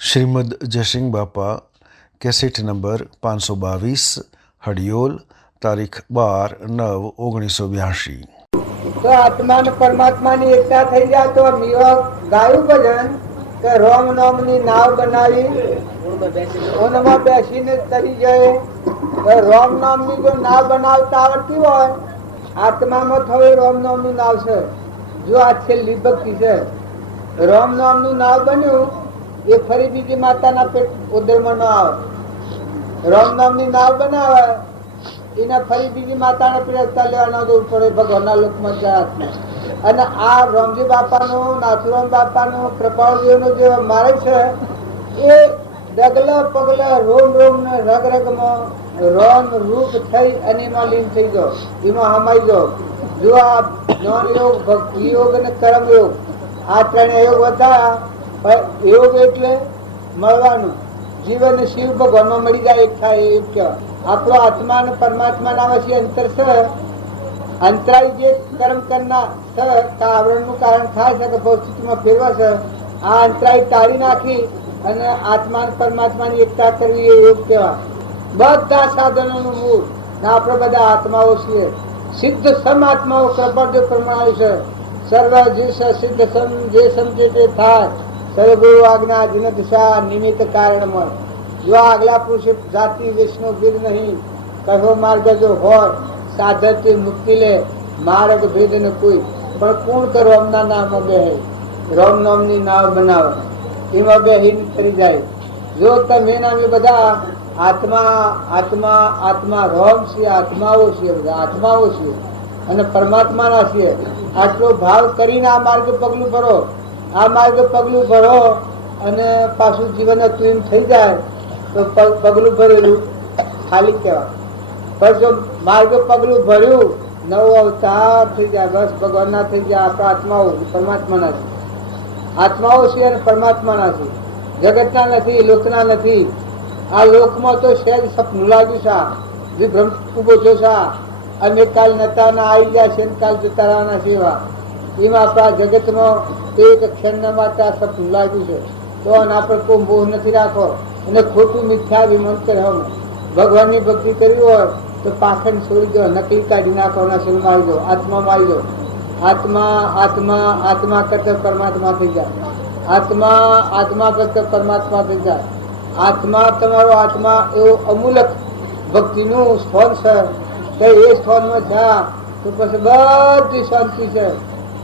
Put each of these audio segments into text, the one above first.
શ્રીમદ જયસિંહ બાપા cassette number 522 Hadiyol તારીખ 12/9/1982। તો આત્મા ને પરમાત્મા ની એકતા થઈ જાય તો મીવા ગાયું ભજન કે રોમ નોમ ની નાવ બનાવી ઓનમાં બેસીને તરી જાય તો રોમ નામ ની જો નાવ બનાવતા આવડતી હોય આત્મામાં થયું રોમ નામ નું નાવ છે। જો આ છેલ્લી ભક્તિ છે રોમ નામ નું નાવ બન્યું એ ફરી બીજી માતાના પેટ ઉદરમાં ન આવે। રોમ નામ ની નાવ બનાવે એને ફરી બીજી માતાને પીરસતા લેવા ન જવું પડે ભગવાનના લોકમાં જાય। અને આ રામજી બાપાનું નાથુરામ બાપાનું કૃપાળજીનું જે માર્ગ છે એ ડગલા પગલા રોમ રોમ ને રગ રગમાં રોમ રૂપ થઈ અને એમાં લીન થઈ જાઓ, એમાં હમાઈ જાઓ। જો આ જ્ઞાન યોગ, ભક્તિ યોગ અને કર્મ યોગ આ ત્રણ યોગ હતા। યોગ એટલે મળવાનું, જીવન શિવ ભગવાનમાં મળી જાય એક થાય એવું કહેવાય। આપણો આત્મા અને પરમાત્મા ના વચ્ચે અંતર છે। અંતરાય જે કર્મ કરનાર છે આવરણ નું કારણ થાય છે કે ભૌતિકમાં ફેરવા છે આ અંતરાય ટાળી નાખી અને આત્મા અને પરમાત્મા ની એકતા કરવી એ યોગ કહેવાય। બધા સાધનો નું મૂળ આપણે બધા આત્માઓ છીએ। સિદ્ધ સમ આત્માઓ પ્રબળ પ્રમાણ છે। સર્વ જીસ સિદ્ધ સમ જે સમજે તે થાય સર્વગુરુ આજ્ઞા જિન દિશા નિમિત્ત કારણમાં। જો આગલા પુરુષ જાતિ વિષ્ણુ ભેદ નહીં કહો માર્ગ જો હોય સાધરથી મુક્તિ લે માર્ગ ભેદ ને કોઈ પણ કોણ કરો અમના નામ બે રોમ નામ ની નાવ બનાવે એમાં બે હિન કરી જાય। જો તમે નામે બધા આત્મા આત્મા આત્મા રોમ છે, આત્માઓ છે, બધા આત્માઓ છે અને પરમાત્મા ના છીએ। આટલો ભાવ કરીને આ માર્ગ પગલું ભરો, આ માર્ગ પગલું ભરો અને પાછું જીવન તું થઈ જાય તો પગલું ભરેલું ખાલી કહેવાય। પણ જો માર્ગ પગલું ભર્યું નવો અવતાર થઈ જાય, બસ ભગવાન ના થઈ જાય। આપણા આત્માઓ પરમાત્મા ના છે, આત્માઓ છે અને પરમાત્મા ના છે, જગત ના નથી, લોકના નથી। આ લોકમાં તો સહેજ સપનું લાગ્યું છે, વિભ્રમ ઉભો થયો છે અને કાલ નતા ના આવી ગયા છે કાલ જતા રહેવાના સેવા એમાં આપણા જગતમાં એક ક્ષણ માટે આ સપનું લાગ્યું છે તો આના પર કોઈ મોહ નથી રાખો અને ખોટું મિથ્યા વિમન કરો। ભગવાનની ભક્તિ કરવી હોય તો પાખંડ છોડી દો, નકલી કાઢી નાખો, શરીરમાં આવી દો, આત્મામાં આવી દો। આત્મા આત્મા આત્મા કરતા પરમાત્મા થઈ જાય, આત્મા આત્મા કરતા પરમાત્મા થઈ જાય। આત્મા તમારો આત્મા એવું અમૂલક ભક્તિનું સ્થાન છે કે એ સ્થાનમાં જા તો પછી બધી શાંતિ છે,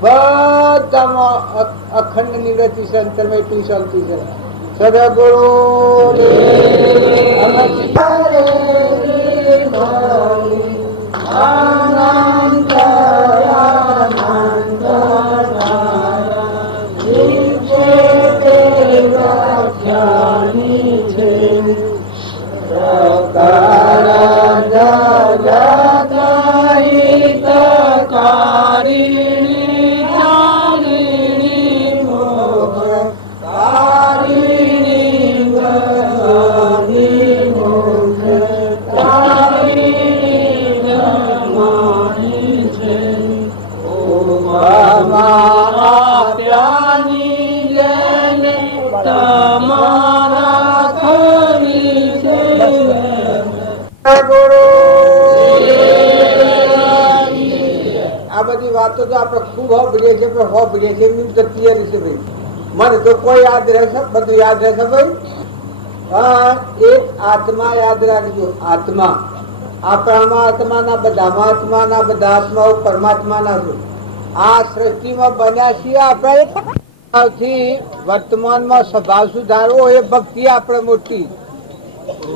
બધામાં અખંડ નિવૃત્તિ છે, અંતરમાં એટલી શાંતિ છે। સદગુરુ આ બધી વાતો તો આપણે ખૂબ હોભળીએ છીએ પણ હોભળીએ છીએ એમની ક્લિયર છે ભાઈ। મને તો કોઈ યાદ રહેશે, બધું યાદ રહેશે ભાઈ। એક આત્મા યાદ રાખજો, આત્મા આપણામાં આત્માના બધામાં આત્માના બધા આત્માઓ પરમાત્માના છે। આ સૃષ્ટિમાં બન્યા છીએ આપણે વર્તમાનમાં સ્વભાવ સુધારવો એ ભક્તિ આપણે મોટી।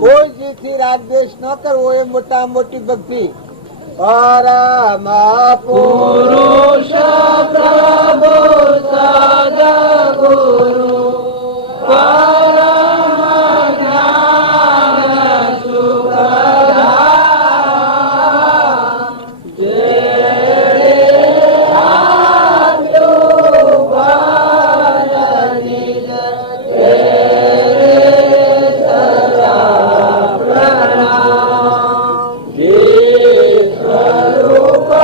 કોઈ જેથી રાગદ્વેષ ન કરવો એ મોટા મોટી ભક્તિ। પરમ પુરુષ પ્રભુ સદગુરુ પરમ જ્ઞાન સુખદાતા જેણે આપ્યું ભજન નિજ સ્વરૂપ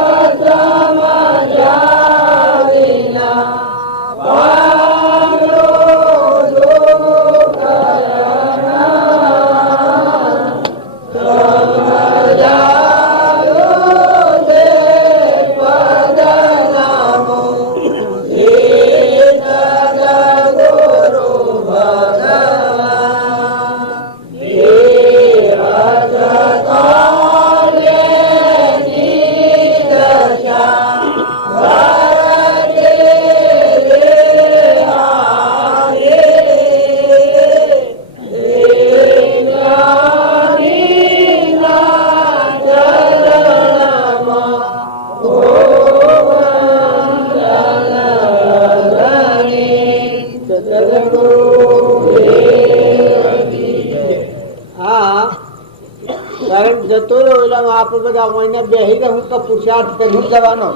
જતો રહ્યો એટલે આપણે બધા મહિને બેસી રહું તો પુરુષાર્થ કરી જવાનો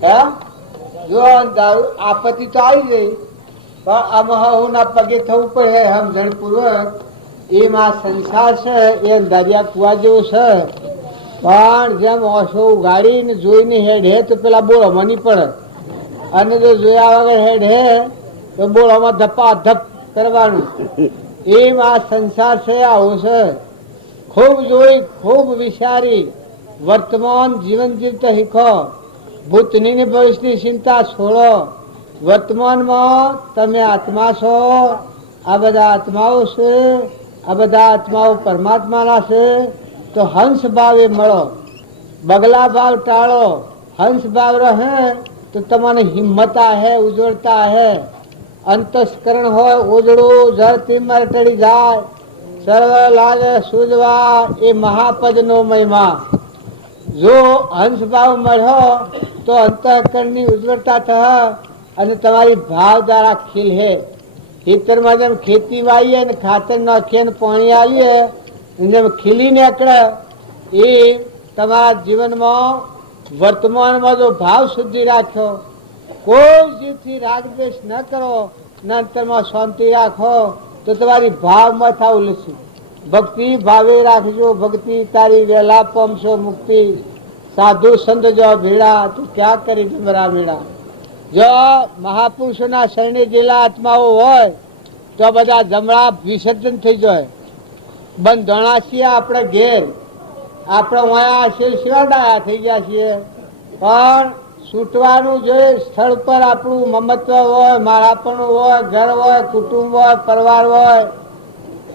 હે જો આપત્તિ તો આવી ગઈ પણ આમાં હું ના પગે થવું પડે સમજણ પૂર્વક એમાં સંસાર છે એ દરિયા કુવા જેવો છે પણ જેમ ઓછો ઉગાડીને જોઈને હેડ હે તો પેલા બોળોમાં નહીં પડે અને જો જોયા વગર હેડ હે તો બોળોમાં ધપા ધપ કરવાનું એમાં સંસાર છે આવો છે ખૂબ જોઈ ખૂબ વિચારી વર્તમાન જીવન જીવતા શીખો ભૂતની ને ભવિષ્યની ચિંતા છોડો વર્તમાનમાં તમે આત્મા છો આ બધા આત્માઓ છે આ બધા આત્માઓ પરમાત્માના છે તો હંસ ભાવે મળો બગલા ભાવ ટાળો હંસ ભાવ રહે તો તમને હિંમત હે ઉજળતા હે અંતસ્કરણ હોય ઉજળું જળથી મરટડી જાય સર્વ લાગે સૂજવા એ મહાપદનો મહિમા જો હંસ ભાવ મળ્યો તો અંતઃકરણની ઉજ્જવળતા થશે અને તમારી ભાવ દ્વારા ખીલે ખેતરમાં જેમ ખેતી વાવીએ ને ખાતર નાખીએ ને પાણી આવીએ જેમ ખીલી નીકળે એ તમારા જીવનમાં વર્તમાનમાં જો ભાવ શુદ્ધિ રાખ્યો કોઈ જીવથી રાગ દ્વેષ ન કરો ને અંતરમાં શાંતિ રાખો તો તમારી ભાવ મથા ઉલસી ભક્તિ ભાવે રાખજો ભક્તિ તારી વેલા પમશો મુક્તિ સાધુ સંત જો ભેડા તું ક્યાં કરી જમરા ભેડા જો મહાપુરુષોના શરણે જેલા આત્માઓ હોય તો બધા જમણા વિસર્જન થઈ જાય બંધણા છીએ આપણે ઘેર આપણે અહીંયા શિલશિવાડાયા થઈ ગયા છીએ પણ છૂટવાનું જોઈએ સ્થળ પર આપણું મમત્વ હોય મારાપણું હોય ઘર હોય કુટુંબ હોય પરિવાર હોય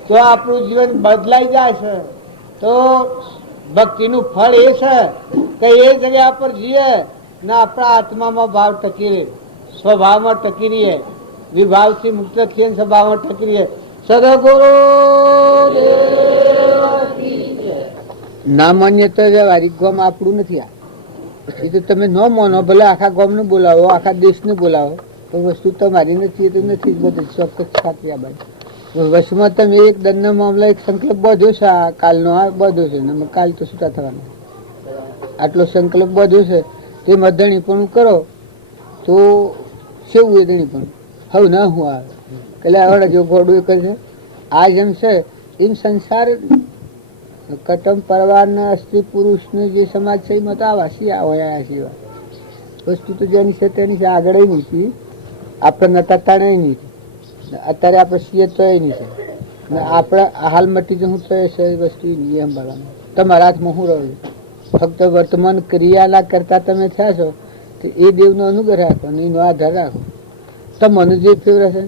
તો આપણું જીવન બદલાઈ જાય છે તો ભક્તિનું ફળ એ છે કે એ જગ્યા પર જઈએ ને આપણા આત્મામાં ભાવ ટકી રહે સ્વભાવમાં ટકી રહીએ વિભાવથી મુક્ત થઈએ સ્વભાવમાં ટકી રહીએ સદગુરુ ના માન્ય તો વારી ગામ આપણું નથી આ એ તો તમે ન માનો ભલે આખા ગામને બોલાવો આખા દેશને બોલાવો તો વસ્તુ તમારી નથી એ તો નથી બધી ચોક્કસ ખાતરી આ બાજુ વશમાં તમે એક દંડના મામલા એક સંકલ્પ બાંધ્યો છે આ કાલનો આ બાંધ્યો છે ને કાલ તો છૂટા થવાના આટલો સંકલ્પ બાંધ્યો છે તે મધણી પણ કરો તો કેવું એ દણી પણ હવે ના હું આવે એટલે આવડે જો ઘોડું એ કરશે આ જેમ છે એમ સંસાર કટમ પરવારના સ્ત્રી પુરુષનો જે સમાજ છે એમાં તો આવા શિયા હોય સિવાય વસ્તુ તો જેની છે તેની છે આગળ નથી આપણે નતા તાણે નહીં અત્યારે આપણે છીએ તો એ નહીં છે ને આપણે હાલ મટી જવું તો એ છે વસ્તુ નિયમ ભરવાનું તમારા હાથમાં શું રહ્યું ફક્ત વર્તમાન ક્રિયાના કરતા તમે થયા છો તો એ દેવનો અનુગ્રહ રાખો અને એનો આધાર રાખો તમને જે ફેવરે છે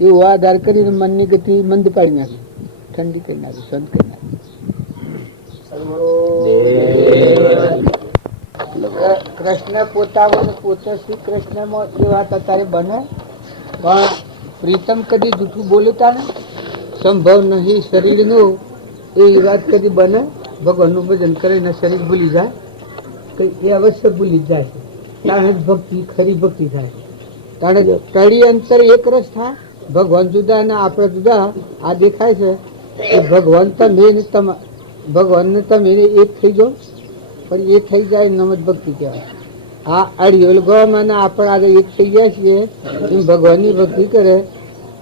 એવો આધાર કરીને મનની ગતિ મંદ પાડી નાખ્યું ઠંડી કરી નાખ્યું શાંત કરી નાખ્યું કૃષ્ણ પોતાનો પોતે શ્રી કૃષ્ણમાં એ વાત અત્યારે બને પણ પ્રીતમ કદી જૂઠું બોલતા ને સંભવ નહીં શરીરનું એ વાત કદી બને ભગવાનનું ભજન કરીને શરીર ભૂલી જાય કઈ એ અવશ્ય ભૂલી જ જાય છે તાણે જ ભક્તિ ખરી ભક્તિ થાય તાણે ટળી અંતર એક રસ થાય ભગવાન જુદા અને આપણે જુદા આ દેખાય છે એ ભગવાન તમે ભગવાનને તમે એક થઈ જાઓ પણ એ થઈ જાય નમત ભક્તિ કહેવાય આ અડિયોલ ગમ અને આપણે આજે એક થઈ ગયા છીએ એમ ભગવાનની ભક્તિ કરે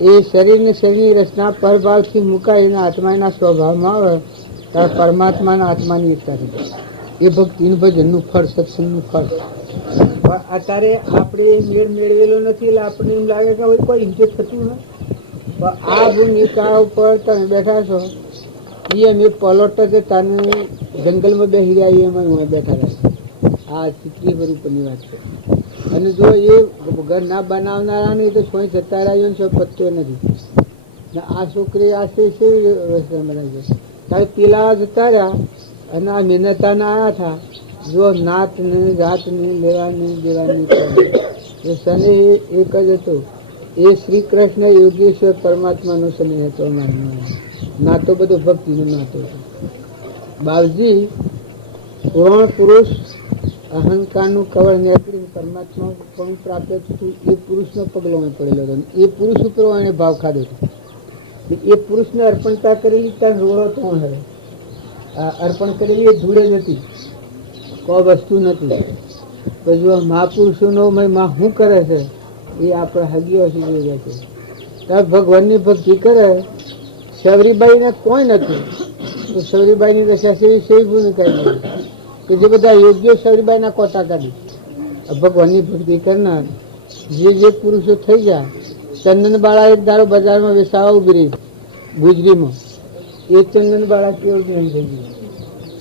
એ શરીરને શરીરની રચના પરભાવથી મુકાઈને આત્માના સ્વભાવમાં આવે ત્યારે પરમાત્માના આત્માની એકતા થઈ જાય એ ભક્તિનું ભજનનું ફળ સત્સંગનું ફળ પણ અત્યારે આપણે મેળ મેળવેલો નથી એટલે આપણને એમ લાગે કે હવે કોઈ ઇજ્જત થતું નથી પણ આ ભૂમિકા ઉપર તમે બેઠા છો એ અમે પલોટ કે તને જંગલમાં બેસી ગયા એમાં હું બેઠા રહ્યા આ ચિત્રી પર ઉપરની વાત છે અને જો એ ઘર ના બનાવનારા નહીં તો સોય જતા રહ્યો ને પત્તો નથી ને આ છોકરી આ છે બનાવી તારે પેલા જતા રહ્યા અને આ મહેનતાના આવ્યા હતા જો નાતની જાતની લેવાની દેવાની એ શનિ એક જ હતો એ શ્રી કૃષ્ણ યોગેશ્વર પરમાત્માનો શનિ હતો નાતો બધો ભક્તિનો નાતો હતો બાવજી પુરાણ પુરુષ અહંકારનું કવળ નીકળી પરમાત્મા પણ પ્રાપ્ત થયું એ પુરુષનો પગલો પડેલો હતો એ પુરુષ ઉપર એને ભાવ ખાધો હતો એ પુરુષને અર્પણતા કરેલી ત્યાં રોડો તો હવે અર્પણ કરેલી એ ધૂળ જ હતી, કોઈ વસ્તુ નથી. પછી મહાપુરુષોનો માં શું કરે છે એ આપણે હગીઓ સુધી રહે છે. ત્યારે ભગવાનની ભક્તિ કરે. સવરીબાઈને કોઈ નથી તો સવરીબાઈની દશા સેવી ભૂમિકા કે જે બધા યોગ્ય સવરીબાઈના કોટા કાઢી. ભગવાનની ભક્તિ કરનાર જે પુરુષો થઈ જાય. ચંદન બાળા એક દાડો બજારમાં વેચાવા ઉભી રહી ગુજરીમાં. એ ચંદન બાળા કેવું જ્ઞાન થઈ ગયું.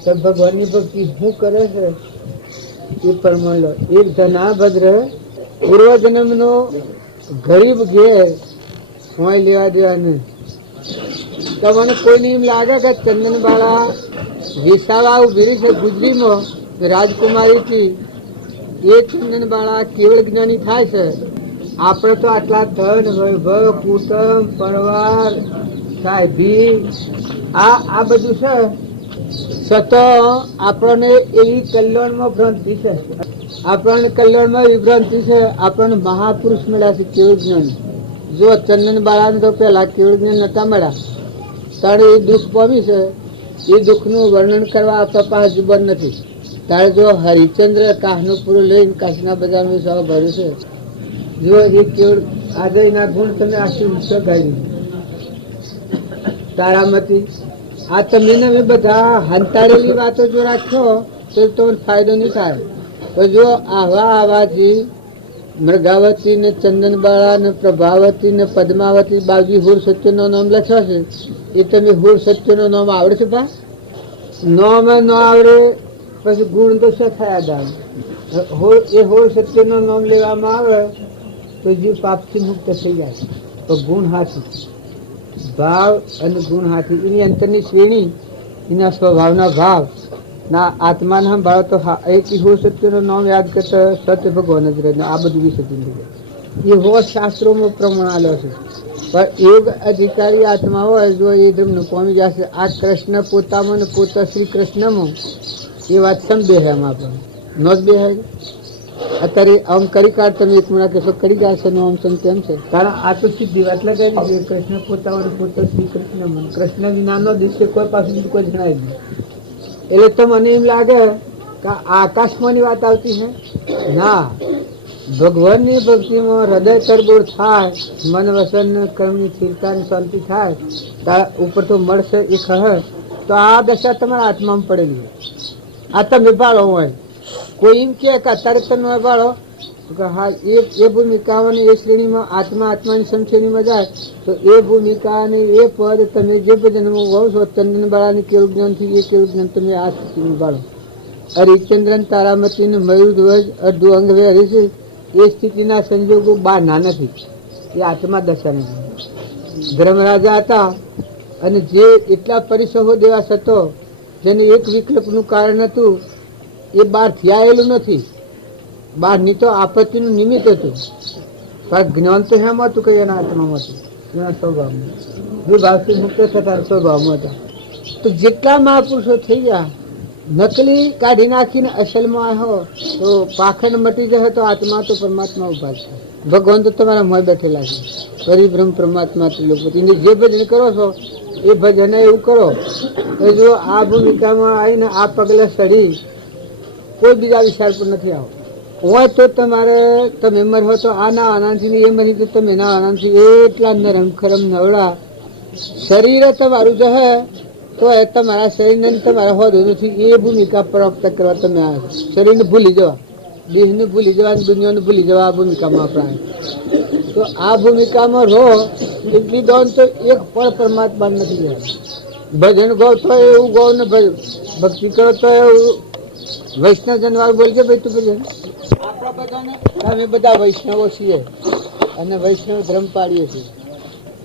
તો ભગવાનની ભક્તિ શું કરે છે એ પ્રમાણ લો. એક ધનાભદ્ર પૂર્વજન્મનો ગરીબ ઘેર હોય લેવા દેવા નહીં. તમને કોઈને એમ લાગે કે ચંદન બાળા વેચાવા ઉભી રહી છે ગુજરીમાં રાજકુમારીથી, એ ચંદન બાળા કેવળ જ્ઞાની થાય છે. આપણે તો આટલા ધન વૈભવ કુટુંબ પરિવાર સાહેબી આ બધું છે છતાં આપણને એવી કલ્યાણમાં ભ્રાંતિ છે. આપણને કલ્યાણમાં એવી ભ્રાંતિ છે. આપણને મહાપુરુષ મળ્યા છે કેવળ જ્ઞાની. જો ચંદન બાળાને તો પેલા કેવળ જ્ઞાન નતા મળ્યા તારે એ દુઃખ પામી છે. એ દુઃખનું વર્ણન કરવા આપણા પાસે જુબાન નથી. તારે જો હરિચંદ્ર કાશનો પૂરો લઈને કાશીના બજારમાં સવા ભર્યું છે. જો એ કેવળ આદયના ગુણ તમે આખી વિશ્વ ગાયું તારામતી. આ તમે બધા હંતાડેલી વાતો જો રાખશો તો તમને ફાયદો નહીં થાય. પણ જો આવાથી મૃગાવતી ને ચંદનબાળા ને પ્રભાવતી ને પદ્માવતી બાજુ હોર સત્યનો નામ લખ્યો છે. એ તમે હોર સત્યનો નામ આવડે છે પા? નામ ન આવડે પછી ગુણ તો શું થયા દામ. એ હોર સત્યનો નામ લેવામાં આવે તો જીવ પાપથી મુક્ત થઈ જાય. તો ગુણ હાથી ભાવ અને ગુણ હાથી એની અંતરની શ્રેણી એના સ્વભાવના ભાવ ના આત્માને સંભાળો તો એક હોર સત્યનો નામ યાદ કરતા સત્ય ભગવાન જ રહે. આ બધું બી સત્ય થઈ જાય. એ હો શાસ્ત્રોમાં પ્રમાણ આલ્યો છે. પણ યોગ અધિકારી આત્મા હોય જો એ ધર્મને પામી જશે. આ કૃષ્ણ પોતામાં ને પોતા શ્રી કૃષ્ણમાં એ વાત સમજે છે. એમ આપણે ન જ બે અત્યારે આમ કરી કાઢ તમે એક મણા કહેશો કરી કાઢશે નો આમ સમ કેમ છે. કારણ આ તો સીધી વાત લગાવી છે. કૃષ્ણ પોતામાં પોતા શ્રી કૃષ્ણમાં કૃષ્ણ વિનાનો દિવસે કોઈ પાછું કોઈ જણાય નહીં. એટલે તો મને એમ લાગે કે આકાશમાંની વાત આવતી છે ના. ભગવાનની ભક્તિમાં હૃદય તરબોળ થાય, મન વસન કર્મની સ્થિરતા શાંતિ થાય તાર ઉપર તો મળશે એ ખબર. તો આ દશા તમારા આત્મામાં પડેલી. આ તમે ભાળો હોય કોઈ એમ કે અત્યારે તમે ભાળો કે હા એ ભૂમિકાઓની એ શ્રેણીમાં આત્માની સમશ્રેણીમાં જાય તો એ ભૂમિકાની એ પદ તમે જે ભજનમાં હોવ છો ચંદન બાળાની કેવું જ્ઞાનથી એ કેવું જ્ઞાન તમે આ સ્થિતિમાં ભાળો. હરિચંદ્રન તારામતીને મયુર ધ્વજ અડધું અંગ વેરી છે. એ સ્થિતિના સંજોગો બહાર ના નથી. એ આત્મા દશા નથી. ધર્મરાજા હતા અને જે એટલા પરિસહો દેવાસ હતો જેને એક વિકલ્પનું કારણ હતું એ બહાર થયાયેલું નથી. બહારની તો આપત્તિનું નિમિત્ત હતું પણ જ્ઞાન તો એમ હતું કે એના આત્મામાં હતું, એના સ્વભાવમાં. જે ભાવથી મુક્ત થતા સ્વભાવમાં હતા. તો જેટલા મહાપુરુષો થઈ ગયા નકલી કાઢી નાખીને અસલમાં આવ્યો તો પાખંડ મટી જશે તો આત્મા તો પરમાત્મા ઉભા છે. ભગવાન તો તમારા મોં બેઠેલા છે. પરિભ્રમ પરમાત્મા ત્રિલોકપતિની જે ભજન કરો છો એ ભજન એવું કરો કે જો આ ભૂમિકામાં આવીને આ પગલે સડી કોઈ બીજા વિચાર પર નથી આવો હોય તો તમારે તમે મરો તો આ ના આનંદથી એ મરી તો તમે ના આનંદથી એટલા નરમ ખરમ નવડા શરીર તમારું જશે તો એ તમારા શરીરને તમારા હોદો નથી. એ ભૂમિકા પ્રાપ્ત કરવા તમે આ શરીરને ભૂલી જવા, દેહને ભૂલી જવા, દુનિયાને ભૂલી જવા આ ભૂમિકામાં આપણે. તો આ ભૂમિકામાં રહો એટલી દોન તો એક પણ પરમાત્મા નથી જાય. ભજન ગો તો એવું ગો ને ભક્તિ કરો તો એવું વૈષ્ણવ જનવાર બોલજે ભાઈ તું ભજન. આપણા બધાને અમે બધા વૈષ્ણવો છીએ અને વૈષ્ણવ ધર્મ પાડીએ છીએ.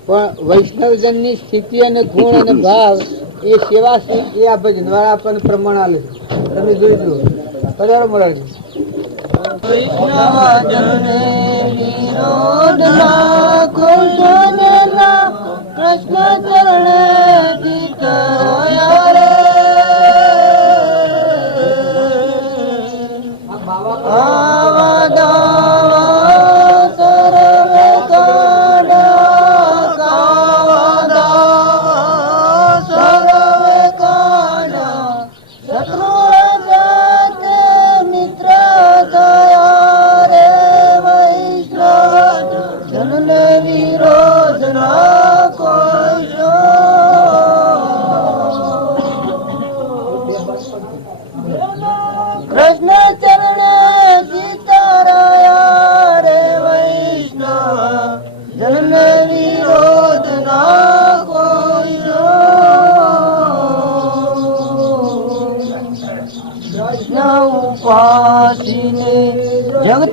પણ વૈષ્ણવજનની સ્થિતિ અને ગુણ અને ભાવ એ સેવા છે એ આ ભજન વાળા આપણને પ્રમાણ આલે છે. તમે જોઈ જુઓ બરાબર મળે કૃષ્ણ ચરણે ગીત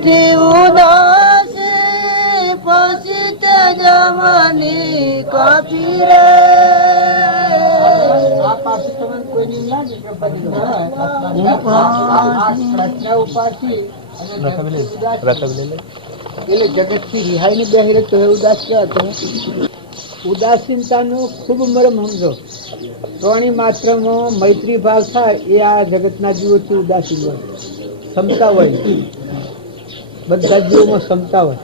જગથી ઉદાસ પછી તે જમની કાપી રે. આ પાછી તમને કોઈ નહીં લાગે કે બધી ઉપાસી એટલે જગત થી રિહાઈ ને બેહી તો ઉદાસ ક્યાં હતો. ઉદાસીનતાનો ખૂબ મરમ સમજો. ત્રણેય માત્રમાં મૈત્રી ભાવ થાય એ આ જગતના જીવોથી ઉદાસીન હોય. ક્ષમતા હોય, બધા જીવોમાં ક્ષમતા હોય,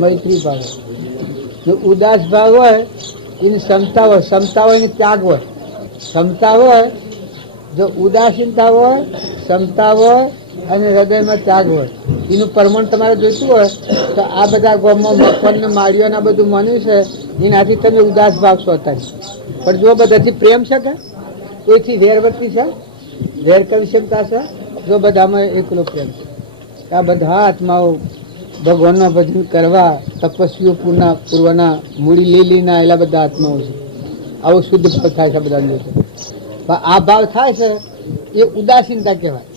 મૈત્રી ભાવ હોય. જો ઉદાસ ભાવ હોય એની ક્ષમતા હોય, ક્ષમતા હોય એની ત્યાગ હોય. ક્ષમતા હોય, જો ઉદાસીનતા હોય, ક્ષમતા હોય અને હૃદયમાં ત્યાગ હોય, એનું પ્રમાણ તમારે જોઈતું હોય તો આ બધા ગામમાં મકવાન માળીઓ આ બધું માન્યું છે એનાથી તમે ઉદાસ ભાવ છો થાય. પણ જો બધાથી પ્રેમ છે કે કોઈથી વેરવર્તી છે, વેર કવિ ક્ષમતા છે, જો બધામાં એકલો પ્રેમ છે. આ બધા આત્માઓ ભગવાનનો ભજન કરવા તપસ્વીઓ પૂર્વના મૂડી લીલીના એલા બધા આત્માઓ છે. આવો શુદ્ધ ભાવ થાય છે બધા છે. આ ભાવ થાય છે એ ઉદાસીનતા કહેવાય.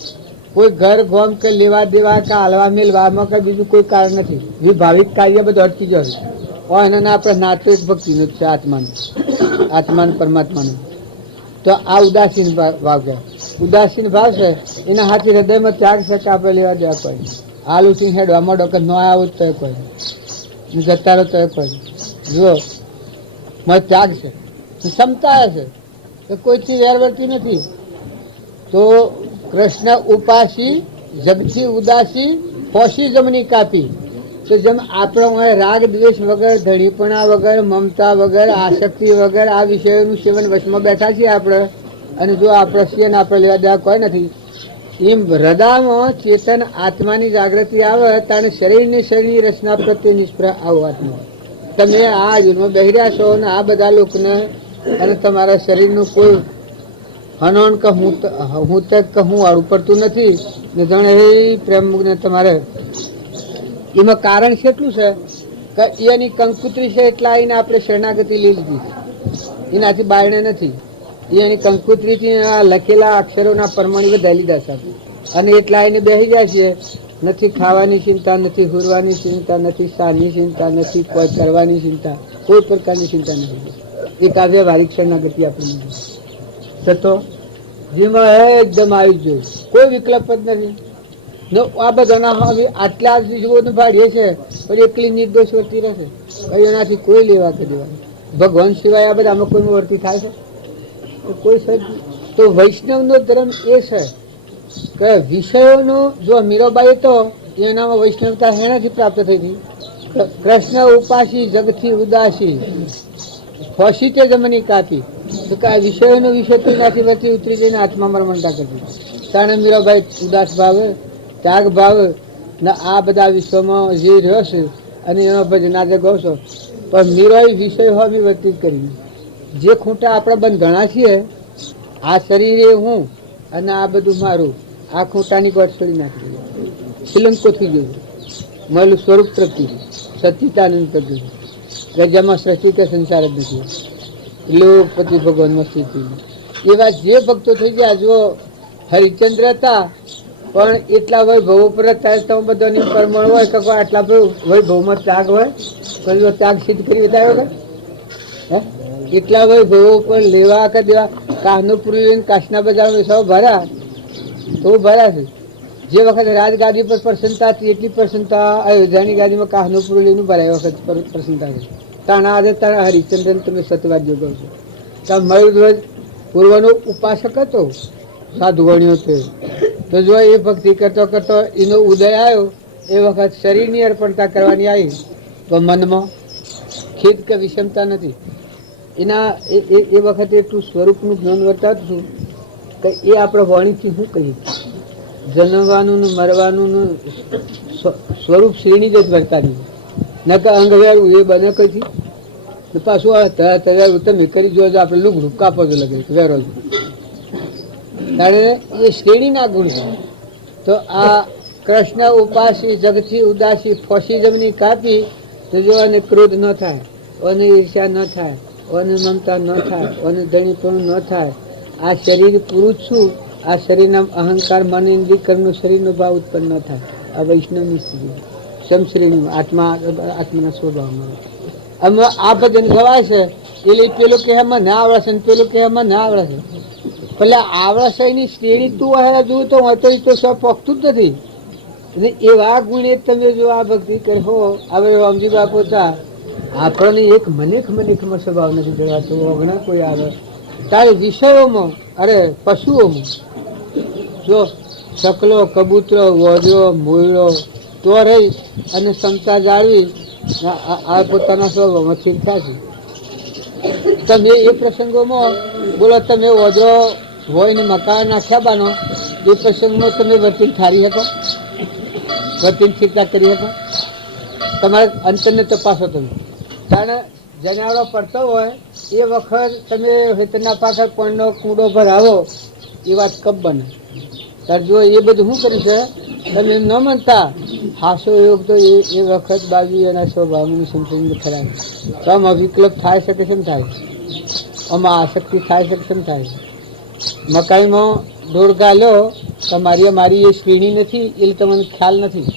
કોઈ ઘર ગોમ કે લેવા દેવા કે હાલવા મેળવામાં કે બીજું કોઈ કારણ નથી. વિભાવિક કાર્ય બધું અટકી જશે. એના આપણે નાતો એક ભક્તિનું જ છે આત્માનું પરમાત્માનું. તો આ ઉદાસીન ભાવ કહેવાય. ઉદાસીન ભાવ છે એના હાથી હૃદયમાં ત્યાગ છે કે આપણે લેવા દેવા કોઈ હાલ ઉઠીને હેડવા માંડો કે ન આવું તો કોઈ જતા રહો તો કોઈ જુઓ મારે ત્યાગ છે, ક્ષમતા છે કે કોઈથી વેરવર્તી નથી. તો કૃષ્ણ ઉપાસી જગથી ઉદાસી ફોસી જમની કાપી. તો જેમ આપણો રાગ દ્વેષ વગર, ધણીપણા વગર, મમતા વગર, આસક્તિ વગર આ વિષયોનું સેવન વશમાં બેઠા છીએ આપણે, અને જો આપણે છીએ ને આપણે લેવા દેવા કોઈ નથી, એમ હૃદયમાં ચેતન આત્માની જાગૃતિ આવે ત્યારે શરીરની રચના પ્રત્યે નિષ્પ્રહ આવો આત્મા. તમે આ જીવનમાં બેસી રહ્યા છો ને આ બધા લોકોને અને તમારા શરીરનું કોઈ હનોન કે હું તક કે હું આડું પડતું નથી ને જાણે એ પ્રેમ ને તમારે એમાં કારણ કેટલું છે કે એની કંકુત્રી છે એટલા એને આપણે શરણાગતિ લઈ લીધી. એનાથી બાયણે નથી. એની કંકુત્રીથી લખેલા અક્ષરોના પરમાણી બધા લીધા છે અને એટલા એને બેસી જાય છે. નથી ખાવાની ચિંતા, નથી હુરવાની ચિંતા, નથી સાની ચિંતા, નથી કોઈ કરવાની ચિંતા, કોઈ પ્રકારની ચિંતા નથી. એક આ વ્યવહારિક શરણાગતિ આપણને થતો જેમાં એકદમ આવી જોઈએ, કોઈ વિકલ્પ જ નથી. આ બધાના હવે આટલા જીવોને ભાડીએ છે પણ એકલી નિર્દોષ વર્તી રહેશે. એનાથી કોઈ લેવા કે દેવા ભગવાન સિવાય આ બધામાં કોઈ વર્તી થાય છે કોઈ સજ. તો વૈષ્ણવનો ધર્મ એ છે કે વિષયોનો જો મીરાબાઈ તો એનામાં વૈષ્ણવતા એનાથી પ્રાપ્ત થઈ હતી. કૃષ્ણ ઉપાસી જગથી ઉદાસી ફસી તે જમની કાપી. તો કે આ વિષયોનો વિષય તો એનાથી વચ્ચે ઉતરી જઈને આત્મા મરમણતા કરતી. તાણે મીરાબાઈ ઉદાસ ભાવે, ત્યાગ ભાવ ને આ બધા વિશ્વમાં જે રહ્યો છે અને એનો ભજન આજે ગૌ છો. પણ મીરાએ વિષય હોવી વર્તી કરી. જે ખૂંટા આપણે બંધણા છીએ, આ શરીરે હું અને આ બધું મારું, આ ખૂંટાની ગોઠ છોડી નાખી શ્રીલંકો થઈ ગયું. મળેલું સ્વરૂપ પ્રગતિ, સચ્ચિદાનંદ પ્રગતિ, જેમાં સૃષ્ટિ કે સંસાર જ નથી. લોકપતિ ભગવાનમાં સ્થિતિ એવા જે ભક્તો થઈ ગયા. જો હરિચંદ્ર હતા પણ એટલા વૈભવો પર થાય તો બધાની પરમાણ હોય કે આટલા વૈભવમાં ત્યાગ હોય તો ત્યાગ સિદ્ધ કરી બતાવ્યો કે હે એટલા વૈભવો પર લેવા કે દેવા. કાહનું પૂરી લઈને કાશના બજાર સૌ ભર્યા તો ભર્યા છે. જે વખતે રાજગાદી પર પ્રસન્નતા હતી એટલી પ્રસન્નતા અયોધ્યાની ગાદીમાં કાહનું પૂરું લઈને ભરાય વખત પ્રસન્નતા છે. તાણા આજે તારા હરિચંદ્રન તમે સતવાદ્ય કહો છો. ત્યાં મયુરધ્વજ પૂર્વનો ઉપાસક હતો, સાધુ વણ્યો હતો. તો જો એ ભક્તિ કરતો કરતો એનો ઉદય આવ્યો એ વખત શરીરની અર્પણતા કરવાની આવી તો મનમાં ખેદ કે વિષમતા નથી. એના એ વખતે એટલું સ્વરૂપનું જ્ઞાન વર્તાતું હતું કે એ આપણે વાણીથી શું કહીએ. જન્મવાનું ને મરવાનું સ્વરૂપ શ્રેણી જ વર્તાડી ન કે અંગ વેરવું એ બને કઈ પાછું તૈયાર તમે કરી જો આપણે લુગડું કાપો તો લગે વેરો ત્યારે એ શ્રેણીના ગુણ છે. તો આ કૃષ્ણ ઉપાસી જગથી ઉદાસી ફસી જમની કાપી તો જો અને ક્રોધ ન થાય, અને ઈર્ષ્યા ન થાય, અને મમતા ન થાય, અને ધણીપણું ન થાય. આ શરીર પૂરું છું, આ શરીરના અહંકાર મન ઇન્દ્રિય કર્મનું શરીરનો ભાવ ઉત્પન્ન ન થાય. આ વૈષ્ણવની સ્થિતિ સમશ્રેણીમાં આત્માના સ્વભાવમાં. અમે આ ભજન ગવાય છે એટલે પેલું કે એમાં ના આવડે છે ને પેલું કે એમાં ના આવડે છે. એટલે આવડે છે એની શ્રેણી તું હે જોયું તો તો પકતું જ નથી. અને એવા ગુણે તમે જો આ ભક્તિ કરી હો, હવે રામજી બાપુ હતા આપણને એક મનેખમાં સ્વભાવ નથી દેવાતો. અગણા કોઈ આવે તારે વિષયોમાં, અરે પશુઓમાં જો શકલો, કબૂતરો, વોજો, મોયડો તો રહી અને ક્ષમતા જાળવી આ પોતાના સ્વભાવમાં સ્થિર થાય છે. તમે એ પ્રસંગોમાં બોલો, તમે વોજો હોય ને મકાન નાખ્યા બાનો એ પ્રસંગમાં તમે વર્તિન ઠારી શકો, વર્તિન સ્થિરતા કરી શકો. તમારે અંતરને તપાસો તમે. કારણ જનાવડો પડતો હોય એ વખત તમે હેતના પાછળ પણનો કૂડો ભરાવો એ વાત કબ બને. તાર જો એ બધું શું કર્યું છે તમે ન માનતા હાસો યોગ તો એ વખત બાજુ એના સ્વભાવનું સંશોધન ખરા. તો આમાં વિકલ્પ થાય શકે છે ને થાય, આમાં આસક્તિ થાય શકે છે ને થાય. મકાઈમાં ઢોર ગાલ્યો મારી એ શ્રેણી નથી એટલે તમને ખ્યાલ નથી,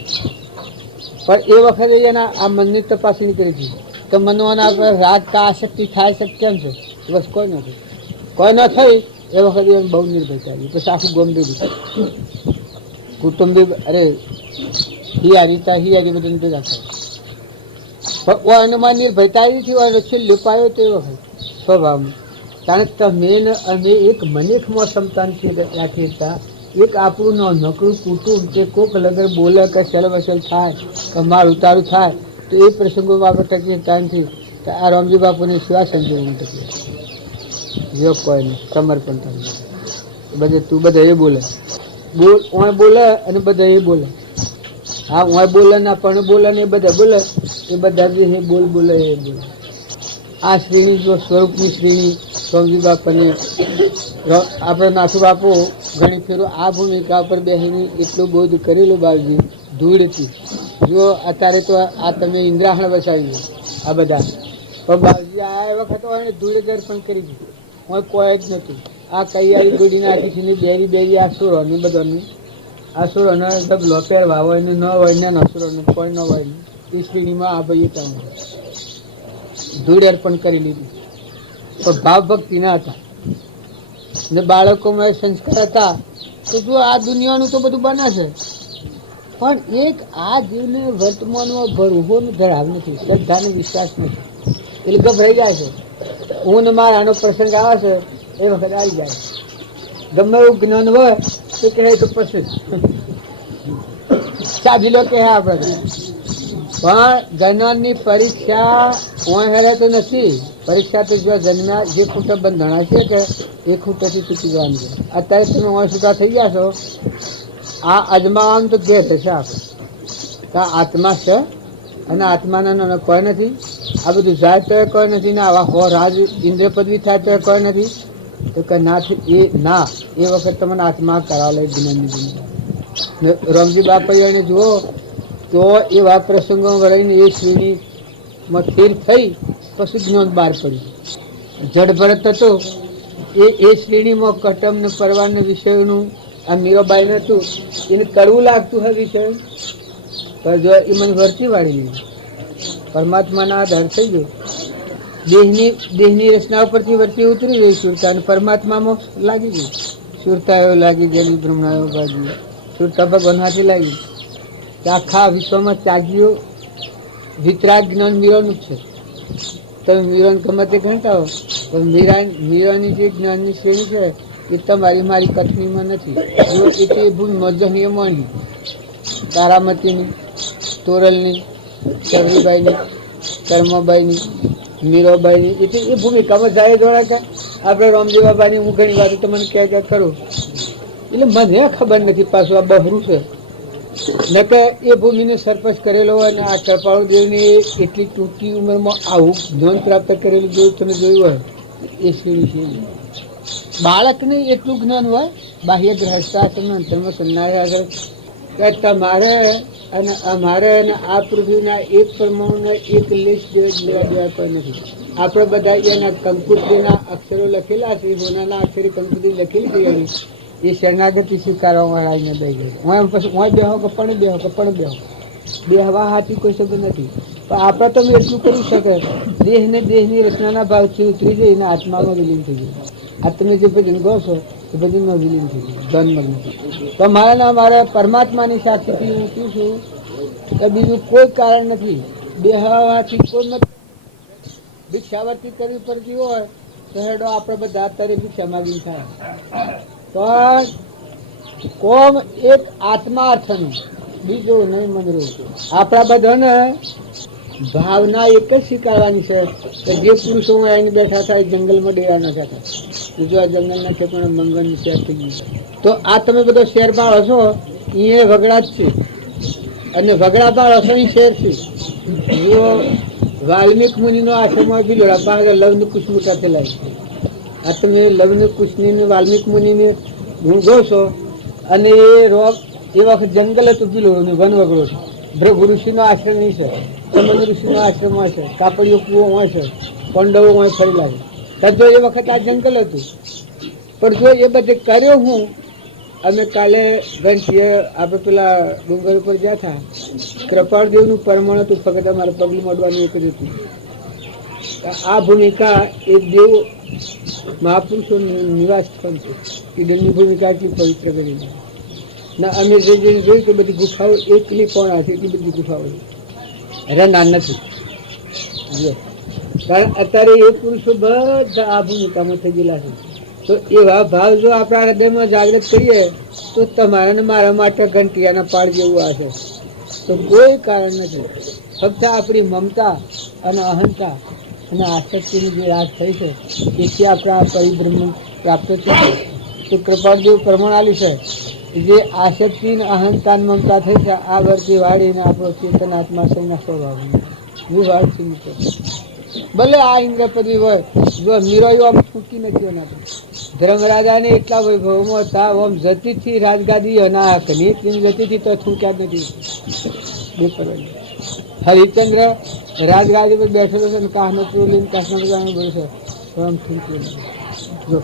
પણ એ વખતે એના આ મનની તપાસણી કરી હતી તો મનોના રાગ કા આસક્તિ થાય શકે કેમ છે? બસ કોઈ નથી, કોઈ ન થઈ એ વખતે એમ બહુ નિર્ભયતા આવી. પછી આખું ગમતું કુટુંબી અરે હિયારી બધું ભેગા થાય પણ એનામાં નિર્ભયતા આવી હતી હોય છેલ્લે પાયો તે વખત સ્વભાવમાં. કારણ કે તમે અમે એક મનેખમાં ક્ષમતાથી રાખી હતા. એક આપણું નકરું કુટુંબ કે કોક લગર બોલે કે સલવસલ થાય કે માર ઉતારું થાય તો એ પ્રસંગોમાં આપણે ટકી ટાઈમથી આ રામજી બાપુની સેવા સંજોગોમાં ટકી જો કોઈ નહીં સમર્પણ થાય. બધે તું બધા એ બોલે ઓય બોલે અને બધા એ બોલે. હા ઓય બોલે ના પણ બોલે ને એ બધા બોલે, એ બધા જે બોલે એ બોલે. આ શ્રેણી જો સ્વરૂપની શ્રેણી રામજી બાપાની આપણે નાથુ બાપુ ઘણી ફેરો આ ભૂમિકા પર બેસીને એટલું બોધ કરેલું બાળજી ધૂળથી. જો અત્યારે તો આ તમે ઇન્દ્રાહણ વસાવી આ બધા, પણ બાળજી આ વખત એને ધૂળ દર્પણ કરી દીધું. હું કોઈ જ નહોતું. આ કૈયાળી ગોડી નાખી છે બેરી આ સુરોની બધાની આ સુરોનો ડબલો પહેરવા હોય ને ન હોય ને નસુરોનો કોઈ ન હોય ને એ શ્રેણીમાં આ ભાઈ તમે ધૂળ અર્પણ કરી લીધું. પણ ભાવ ભક્તિ ના હતા ને બાળકોમાં સંસ્કાર હતા. તો જો આ દુનિયાનું તો બધું બને છે પણ એક આ જીવને વર્તમાનમાં ભરવો ધરાવ નથી, શ્રદ્ધાનો વિશ્વાસ નથી એટલે ગભરાઈ જાય છે. હું ને મારાનો પ્રસંગ આવે છે એ વખત આવી જાય. ગમે એવું જ્ઞાન હોય તો કહે તો પછી ચાભી લો કે આપણે પણ જ્ઞાનની પરીક્ષા ઓહેરે તો નથી. પરીક્ષા તો જો જન્મ્યા જે ખૂંટો બંધણા છે કે એ ખૂંટોથી તૂટી જવાનું છે. અત્યારે તમે ઓહ છૂટા થઈ ગયા છો આ અજમાવાનું તો ઘેર રહેશે આપણે. તો આત્મા છે અને આત્માના કોઈ નથી. આ બધું જાય તો કોઈ નથી ને આવા હો રાજ ઇન્દ્ર પદવી થાય તો કોઈ નથી. તો કે ના એ ના એ વખત તમને આત્મા કરાવે લે જ્ઞાનની દુનિયા. રામજી બાપા જુઓ તો એવા પ્રસંગો રહીને એ શ્રેણીમાં સ્થિર થઈ પછી જ્ઞાન બહાર પડ્યું. જડ ભરત હતો એ શ્રેણીમાં કટમ ને પરવાન વિષયોનું આ મીરાબાઈ હતું એને કરવું લાગતું હોય વિષય પણ જો એ મને વર્તી વાળી લીધું. પરમાત્માના આધાર થઈ ગયો. દેહની રચના ઉપરથી વર્તી ઉતરી ગઈ સુરતા અને પરમાત્મામાં લાગી ગઈ. સુરતાઓ લાગી ગયેલી બ્રહ્મણાઓ ભાગી સુરતા ભગવાન હાથે લાગી. આખા વિશ્વમાં ત્યાગીઓ વિતરાગ જ્ઞાન મીરાનું જ છે. તમે મીરાને ગમે તે ગણતા હો પણ મીરાની જે જ્ઞાનની શ્રેણી છે એ તમારી મારી કથનીમાં નથી. જો એ ભૂલ મજહનીય માની તારામતીની, તોરલની, ચરણીબાઈની, કર્માબાઈની, મીરાબાઈની એટલે એ ભૂમિકામાં જાય દ્વારા કે આપણે રામજી બાબાની હું ઘણી વાતો તમને ક્યાં કરું એટલે મને ખબર નથી પાછું આ બહરું છે ન કે એ ભૂમિને સરપંચ કરેલો હોય અને આ કૃપાળુ દેવની એટલી ટૂંકી ઉંમરમાં આવું જ્ઞાન પ્રાપ્ત કરેલું જોયું તમે જોયું હોય એ શ્રેણી છે. બાળકને એટલું જ્ઞાન હોય બાહ્ય ગ્રહસ્થાશ્રમ અંતરમાં સન્નાય આગળ કે તમારે અને અમારે અને આ પૃથ્વીના એક પરમાણુના એક લેશ લેવા દેવા કોઈ નથી. આપણે બધા એના કંકુત્રીના અક્ષરો લખેલા છે, હોનાના અક્ષરે કંકુત્રી લખેલી છે એની એ શરણાગતિ સ્વીકારવામાં આવીને બે ગયો હું એમ પછી હું બેહો કે પણ બેહો બે હવા હાથી કોઈ શબ્દ નથી. પણ આપણે તો એટલું કરી શકે દેહને દેહની રચનાના ભાવથી ઉતરી જઈને આત્મામાં વિલીન થઈ જાય. આ તમે જે ભજન ગો છો એ ભજનમાં વિલીન થઈ જાય જન્મ નથી. તો મારે પરમાત્માની સાક્ષીથી હું શું છું કે બીજું કોઈ કારણ નથી. બે હવાથી કોઈ નથી. ભિક્ષાવર્તી કરવી પડતી હોય તો હેડો આપણે બધા અત્યારે ભિક્ષા માગી થાય. પણ કોમ એક આત્મા અર્થનું બીજું નહીં મંદરું. આપણા બધાને ભાવના એક જ સ્વીકારવાની છે કે જે પુરુષો આવીને બેઠા હતા એ જંગલમાં ડેરા નાખ્યા હતા. બીજું આ જંગલ નાખે પણ મંગળની શેર થઈ ગયું. તો આ તમે બધો શેર બાળ હશો એ વગડા જ છે અને વગડા બાળ હશો એ શેર છે. જો વાલ્મીક મુનિનો આશ્રમમાં બી લવની કુશમુટા થયેલા. આ તમે લવની કુશની વાલ્મીક મુનિને ગુણગો છો અને એ રોગ એ વખત જંગલ હતું પેલું વન વગડો છે. ભૃગુ ઋષિનો આશ્રમ નહીં છે, સમંદ ઋષિનો આશ્રમ હોય છે, કાપડીઓ કૂવો હોય છે, પાંડવો હોય ફરી લાગે. જો એ વખત આ જંગલ હતું. પણ જો એ બધે કર્યો હું અમે કાલે ગણતીએ આપણે પેલા ડુંગર ઉપર ગયા હતા. કૃપાળદેવનું પરમાણ હતું ફક્ત અમારે પગલું મળવાનું એક જ હતું. આ ભૂમિકા એ દેવ મહાપુરુષો નિવાસ સ્થાન છે. ઈડનની ભૂમિકા એટલી પવિત્ર કરી ના અમે જે જોયું કે બધી ગુફાઓ એકલી કોણ હશે એટલી બધી ગુફાઓ રહેનાર નથી. કારણ અત્યારે એ પુરુષો બધા આ ભૂમિકામાં થઈ ગયેલા છે. તો એવા ભાવ જો આપણા હૃદયમાં જાગૃત કરીએ તો તમારા ને મારા માટે ઘંટિયાના પાડ જેવું હશે. તો કોઈ કારણ નથી. ફક્ત આપણી મમતા અને અહંતા અને આસક્તિની જે રાત થઈ છે એથી આપણા પરિબ્રહ્મ પ્રાપ્ત થયું. તો કૃપાળદેવ પ્રમાણ આલી છે જે આસક્તિ અહંતા મમતા થઈ છે આ વર્તી વાળીને આપણો ચેતન આત્મા સૌના સ્વભાવ ભલે આ ઇન્દ્રપતિ હોય જો મીરાયું આમ છૂટી નથી એના. ધર્મરાજાને એટલા વૈભવમાં હતા આમ જતીથી રાજગાદી અના કની જતીથી તો છૂટ્યા જ નથી. હરિચંદ્ર રાજગાદી પર બેઠેલો છે કાહનો લઈને કાશમાં બધું છે આમ છૂટ્યું જો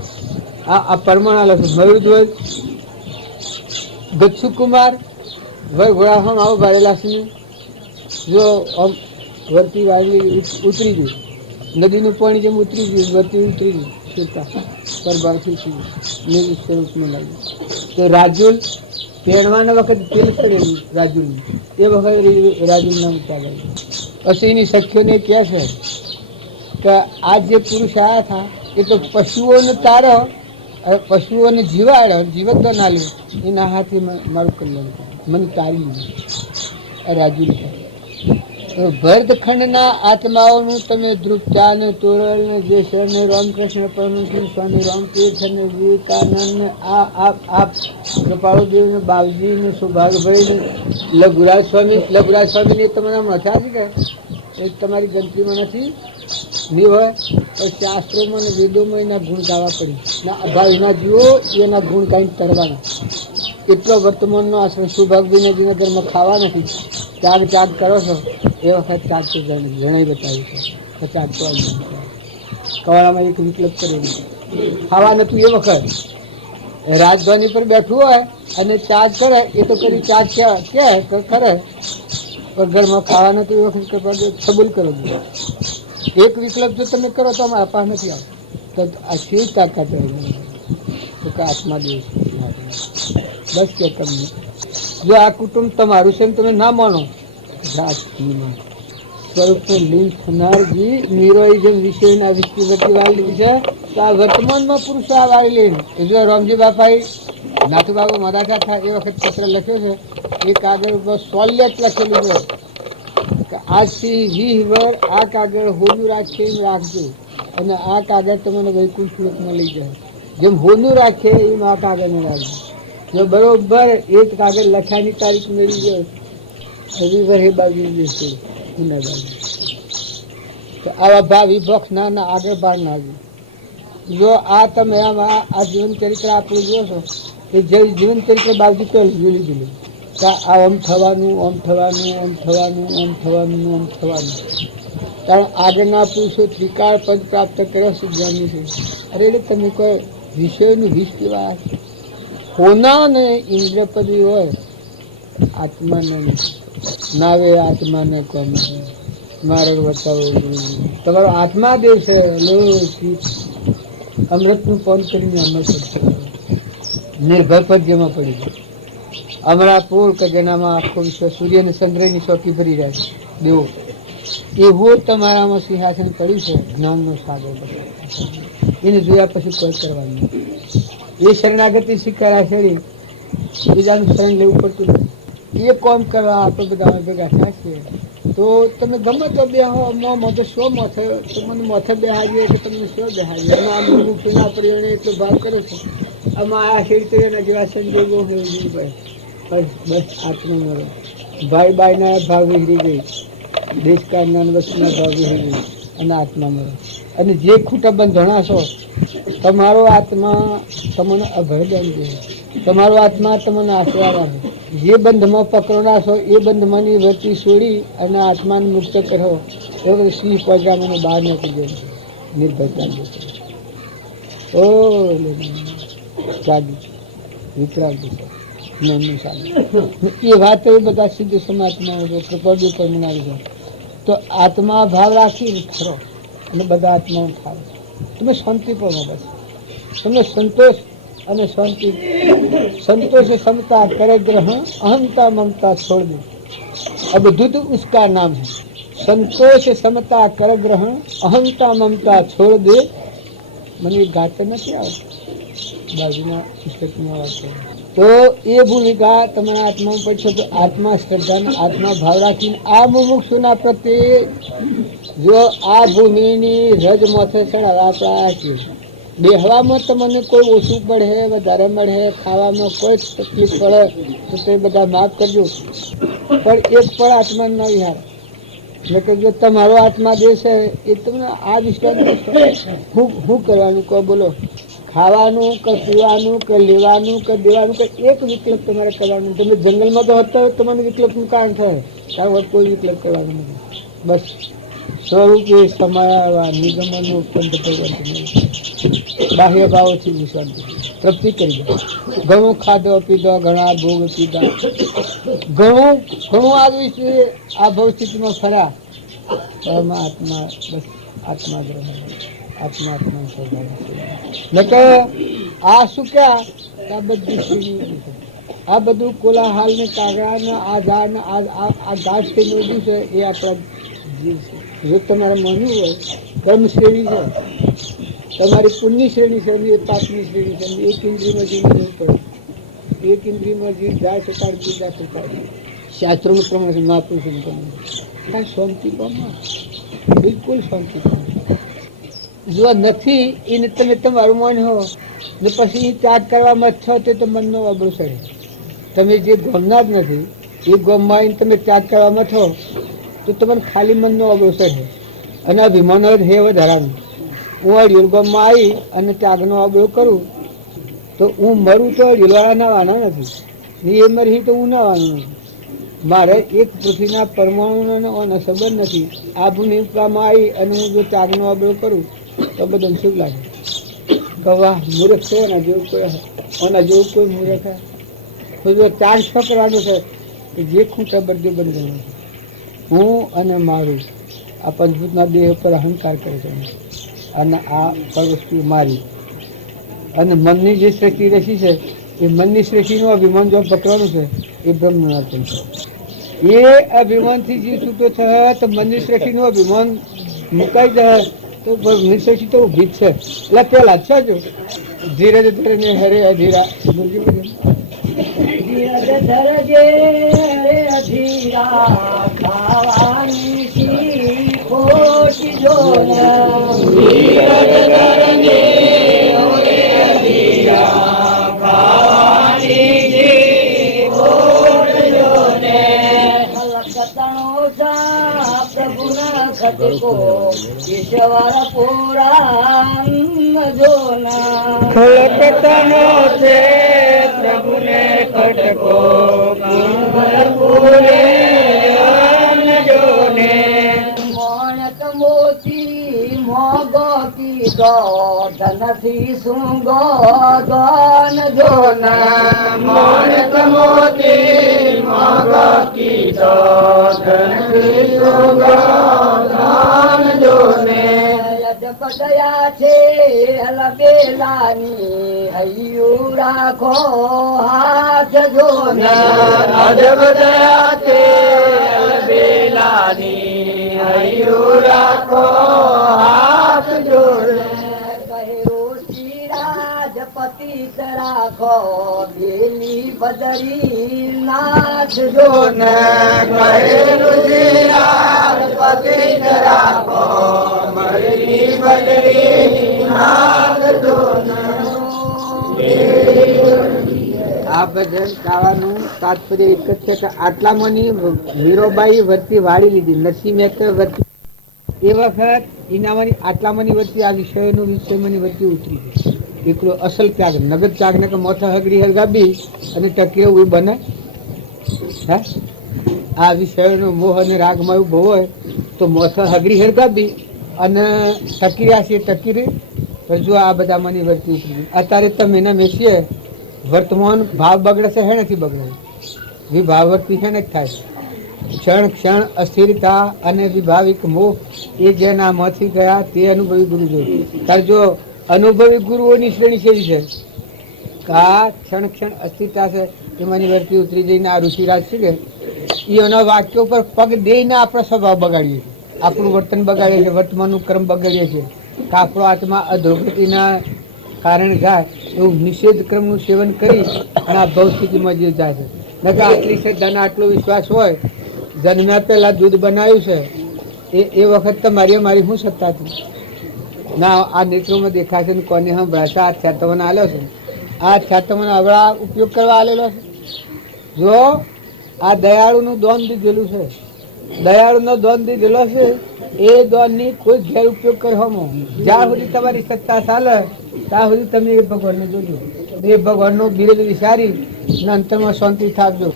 આ પરમાણ છે. મયુરધ્વજ ગચ્છુકુમાર વય ઘોડામાં આવો ભારેલા છે. જો આમ વર્તી વાળી ઉતરી ગયું નદીનું પાણી જેમ ઉતરી ગયું વર્તી ઉતરી ગયું છૂટા પરબારથી સ્વરૂપમાં લાગ્યું. તો રાજુલ પહેરવાના વખત તેલ ચડેલું રાજુલનું એ વખત રાજુલ નામ ચાલે. પછી એની સખીઓને કહે છે કે આ જે પુરુષ આવ્યા હતા એ તો પશુઓને તારો પશુઓને જીવાડો જીવત ના લે એના હાથે મારું કલ્યાણ મને તારી લીધું રાજુલ. ભરતખંડના આત્માઓનું તમે ધ્રુપચા ને તોરલ ને જેસર ને રામકૃષ્ણ પરમહંસ સ્વામી રામતીર્થ ને વિવેકાનંદ ને આ કૃપાળુદેવ ને બાવજી ને સૌભાગભાઈ ને લઘુરાજ સ્વામી ને તમારા મથા છે કે એ તમારી ગણતરીમાં નથી નહીં હોય. પણ શાસ્ત્રોમાં ને વેદોમાં એના ગુણ ગાવા પડી ના અભાવ એના જીવો એના ગુણ કાંઈ તરવાના. એટલો વર્તમાનનો આશ્રમ સૌભાગભાઈને જેના ઘરમાં ખાવા નથી ત્યાગ કરો છો એ વખત ત્યાગ તો જણાઈ બતાવ્યું છે. ત્યાગ તો કવાળામાં એક વિકલ્પ કરેલું ખાવા નતું એ વખત રાજધાની પર બેઠું હોય અને ત્યાગ કરે એ તો કરી ત્યાગ કે કરે પણ ઘરમાં ખાવા નતું એ વખત કબૂલ કરો. એક વિકલ્પ જો તમે કરો તો અમારા પાસે નથી આવતો તો આ શિવ તાકાત તો કે આત્મા દેવ બસ કે તમને જો આ કુટુંબ તમારું છે તમે ના માનો સ્વરૂપે લીન થનારજી મીરોઈ જેમ વિષયના વિસ્તૃતિ વાળી છે તો આ વર્તમાનમાં પુરુષો આ વાળી લઈને જો રામજી બાપાએ નાથુ બાબા મરાઠા થાય એ વખત પત્ર લખ્યો છે એ કાગળ ઉપર સોલ્યત લખેલું છે કે આજથી 20 વર્ષ આ કાગળ હોનું રાખીએ એમ રાખજો અને આ કાગળ તમને વૈકુંઠ સુરતમાં લઈ જાય. જેમ હોનું રાખે એમ આ કાગળને રાખજો. જો બરોબર એક કાગળ લખાની તારીખ મેળવી જાય રવિવારે બાજુ તો આવા ભાવિ ભક્ષ ના આગળ બહાર ના આવ્યું. જો આ તમે આમાં આ જીવન ચરિત્ર આપણું જોશો એ જે જીવન ચરિત્ર બાજુ તો જોઈ દીધું કે આ આમ થવાનું આમ થવાનું આમ થવાનું આમ થવાનું આમ થવાનું. કારણ આગળના પુરુષો ત્રિકાળ પદ પ્રાપ્ત કર્યા છે જ્ઞાની છે. અરે એટલે તમે કોઈ વિષયોનું વિષ કેવા હોના ને ઇન્દ્ર પદવી હોય, આત્માને નાવે આત્માને કોમ માર્ગ બતાવો. તમારો આત્મા દેવ છે, અમૃતનું પાન કરીને અમૃત નિર્ભર પર જેમાં પડી જાય. અમરાપુર કે જેનામાં આખો વિશ્વ સૂર્ય અને ચંદ્રની ચોકી ભરી રહ્યા છે દેવો, એવું તમારામાં સિંહાસન પડ્યું છે. જ્ઞાનનો સાગર એને જોયા પછી કોઈ કરવાનું એ શરણાગતિ શીખાયા છેડી બીજાનું શરણ લેવું પડતું નથી. એ કોમ કરવા આપણે બધા ભેગા થયા છીએ તો તમે ગમે તો બે મોઢે શો મોથે તો મને મોથે બેહાડીએ કે તમને શો બેહાડીએ અને આમ મુઠ્ઠી ના પડી એને એટલો ભાવ કરે છે. આમાં આ શેરી જેવા સંજોગો હોય ભાઈ બસ આત્મા મળે. ભાઈ બાયના ભાવ વિહરી ગઈ, દેશકાળના વસ્તુના ભાવ વિહરી ગઈ અને આત્મા મળે. અને જે ખૂટા બંધણાશો તમારો આત્મા તમને અભય દે, તમારો આત્મા તમને આશીર્વાદ આપે. જે બંધમાં પકડના છો એ બંધમાંની વૃત્તિ છોડી અને આત્માને મુક્ત કરો એવો સિંહ પજામાને બહાર નાખી દે નિર્ભયતા. ઓ જાગી વિતરાગી જ્ઞાનનું સાધન એ વાત એ બધા સિદ્ધ સમાજમાં કૃપાળુ પર મનાવી છે. તો આત્મા ભાવ રાખીને ખરો અને બધા આત્માઓ ખાવ તમે શાંતિ પામો. બસ તમને સંતોષ અને શાંતિ. संतोष समता करे ग्रहण अहंता ममता छोड़ दे. अब दुध उसका नाम है. संतोष समता कर ग्रहण अहंता ममता छोड़ दे. મને ગાતે નથી આવતું બાજુના પુસ્તકમાં વાત કરે તો એ ભૂમિકા તમારા આત્મામાં પડશો તો આત્મા શ્રદ્ધાનો આત્મા ભાવ રાખીને આ મુમુક્ષુના પ્રત્યે જો આ ભૂમિની રજ મોથે ચડાવવા બેહવામાં તમને કોઈ ઓછું પડે વધારે મળે, ખાવામાં કોઈ તકલીફ પડે તો તે બધા માફ કરજો, પણ એક પણ આત્મા ન વિહાર. એટલે જો તમારો આત્મા જે છે એ તમને આ વિશ્વાસ શું કરવાનું કહો બોલો. ખાવાનું કે પીવાનું કે લેવાનું કે દેવાનું કે એક વિકલ્પ તમારે કરવાનું. તમે જંગલમાં તો હતા તમારે વિકલ્પનું કારણ થાય, કારણ કોઈ વિકલ્પ કરવાનું નથી. બસ સ્વરૂપે સમાયા નિગમનનું ઉત્પન્ન ભગવાન બાહ્ય ભાવોથી વિશ્રાંતિ તૃપ્તિ કરી જાય. ઘણું ખાધો પીધો, ઘણા ભોગ પીધા, ઘણું આવ્યું છે આ ભવસ્થિતિમાં ફર્યા. આત્મા બસ આત્મા ગ્રહ આત્મા આ શું ક્યાં આ બધી શ્રેણી આ બધું કોલાહાલ ને કાગડા આ ઝાડ ને આ ઘાસ છે નોંધ્યું છે એ આપણા જીવ છે. જો તમારે માનવું હોય કર્મ શ્રેણી છે, તમારી પુણ્ય શ્રેણી છે, એ પાપની શ્રેણી છે. એક ઇન્દ્રિયમાં જીવ નહીં પડે, એક ઇન્દ્રિયમાં જીવ જાય છે તાર બીજા પ્રકાર શાસ્ત્રોનું પ્રમાણ છે. મહાપુરુષોનું પ્રમાણ કાંઈ શાંતિ પામવા બિલકુલ શાંતિ પામવા જો નથી એને તમે તમારું મન હો ને પછી ત્યાગ કરવામાં છો તો મનનો અબળો ચડે. તમે જે ગમના જ નથી એ ગમમાં આવીને તમે ત્યાગ કરવામાં છો તો તમને ખાલી મનનો અબળો ચડે અને અભિમાન જ હે વધારાનું. હું અડિયોલ ગામમાં આવી અને ત્યાગનો અબળો કરું તો હું મરું તો અડિયોલવાળા નાવાના નથી, એ મરી તો હું નાવાનું નથી. મારે એક પૃથ્વીના પરમાણુનો સંબંધ નથી. આ ભૂમિકામાં આવી અને હું જો ત્યાગનો અબળો કરું તો બધાને શું લાગે કે વાહ મૂર્ખ છે, એના જેવું કોઈ મૂર્ખ તો જો ચાન્સ પકડવાનું છે કે જે ખૂંટા બધું બંધ હું અને મારું આ પંચભૂતના દેહ પર અહંકાર કરે છે અને આ વસ્તુ મારી અને મનની જે સૃષ્ટિ રચી છે એ મનની સૃષ્ટિનું અભિમાન જો પકડવાનું છે એ બ્રહ્મનું અર્પણ છે. એ અભિમાનથી જે છૂટો થયો તો મનની સૃષ્ટિનું અભિમાન મુકાઈ જાય તો મનની સૃષ્ટિ તો ઊભી જ છે. એટલે પેલા છે જો ધીરે ધીરે ને હરે અધીરા ईश्वर पुराण जोना खलकतनो से प्रभु ने खटको पूरे मोणक मोती मोगो की તો ધનથી સુંગો ધન જોના માણેક મોતી માગ કીધો ધનથી સુગંધાન જોને જપદયા છે અલબેલાની હૈયું રાખો હાથ જોના અજબ દયા તે બેલાની હૈયું રાખો હાથ જોડે રાજપતિ રાખો બેલી બદરી નાથ જોને રાજપતિ રાખો મરી બદરી નાગ આ ભજન ગાવાનું તાત્પર્ય એક જ છે કે આટલામાંની મીરોબાઈ વર્તી વાળી લીધી, નરસિંહ મહેતા વર્તી એ વખત ઇનામાની આટલામાંની વર્તી આ વિષયમાંની વર્તી ઉતરી ગઈ. એકલો અસલ ત્યાગ નગદ ત્યાગ ને કે મોટા હગડી હરગાબી અને ટકીએ એવું બને. હા, આ વિષયનો મોહ અને રાગમાં એવું બહુ હોય તો મોટા હગડી હરગાબી અને ટકીયા છે ટકીરી જો આ બધામાંની વર્તી ઉતરી ગઈ. અત્યારે તમે એના મેસીએ વર્તમાન ભાવ બગડે છે, હે નથી બગડે, વિભાવર્તી છે ને જ થાય. ક્ષણ ક્ષણ અસ્થિરતા અને વિભાવિક મોહ એ જેના માંથી ગયા તે અનુભવી ગુરુ જોયું. ત્યારે જો અનુભવી ગુરુઓની શ્રેણી કેવી છે કે આ ક્ષણ ક્ષણ અસ્થિરતા છે એમાંની વર્તી ઉતરી જઈને આ ઋષિરાજ છે કે એના વાક્યો પર પગ દઈને આપણો સ્વભાવ બગાડીએ છીએ, આપણું વર્તન બગાડીએ છીએ, વર્તમાનનું કર્મ બગાડીએ છીએ કે આપણો આત્મા અધોગતિના કારણે જાય એવું નિષેધ ક્રમનું સેવન કરી અને આ ભૌતિકીમાં જે જાય છે. નકર આટલી શ્રદ્ધાને આટલો વિશ્વાસ હોય, જન્મ્યા પહેલા દૂધ બનાવ્યું છે એ વખત તો મારી શું સત્તા હતી ના આ નેત્રોમાં દેખાય છે ને કોને હમ ભાષા આ છાતવને આલ્યો છે, આ છાતવને અવળા ઉપયોગ કરવા આલેલો છે. જો આ દયાળુનું દોન દીધેલું છે, દયાળુનો દોન દીધેલો છે, એ દોનની કોઈ ગેર ઉપયોગ કરવાનો જ્યાં સુધી તમારી સત્તા ચાલે ત્યાં સુધી તમે એ ભગવાનને જોજો, એ ભગવાનનો બિરદ વિચારી અંતરમાં શાંતિ થાકજો.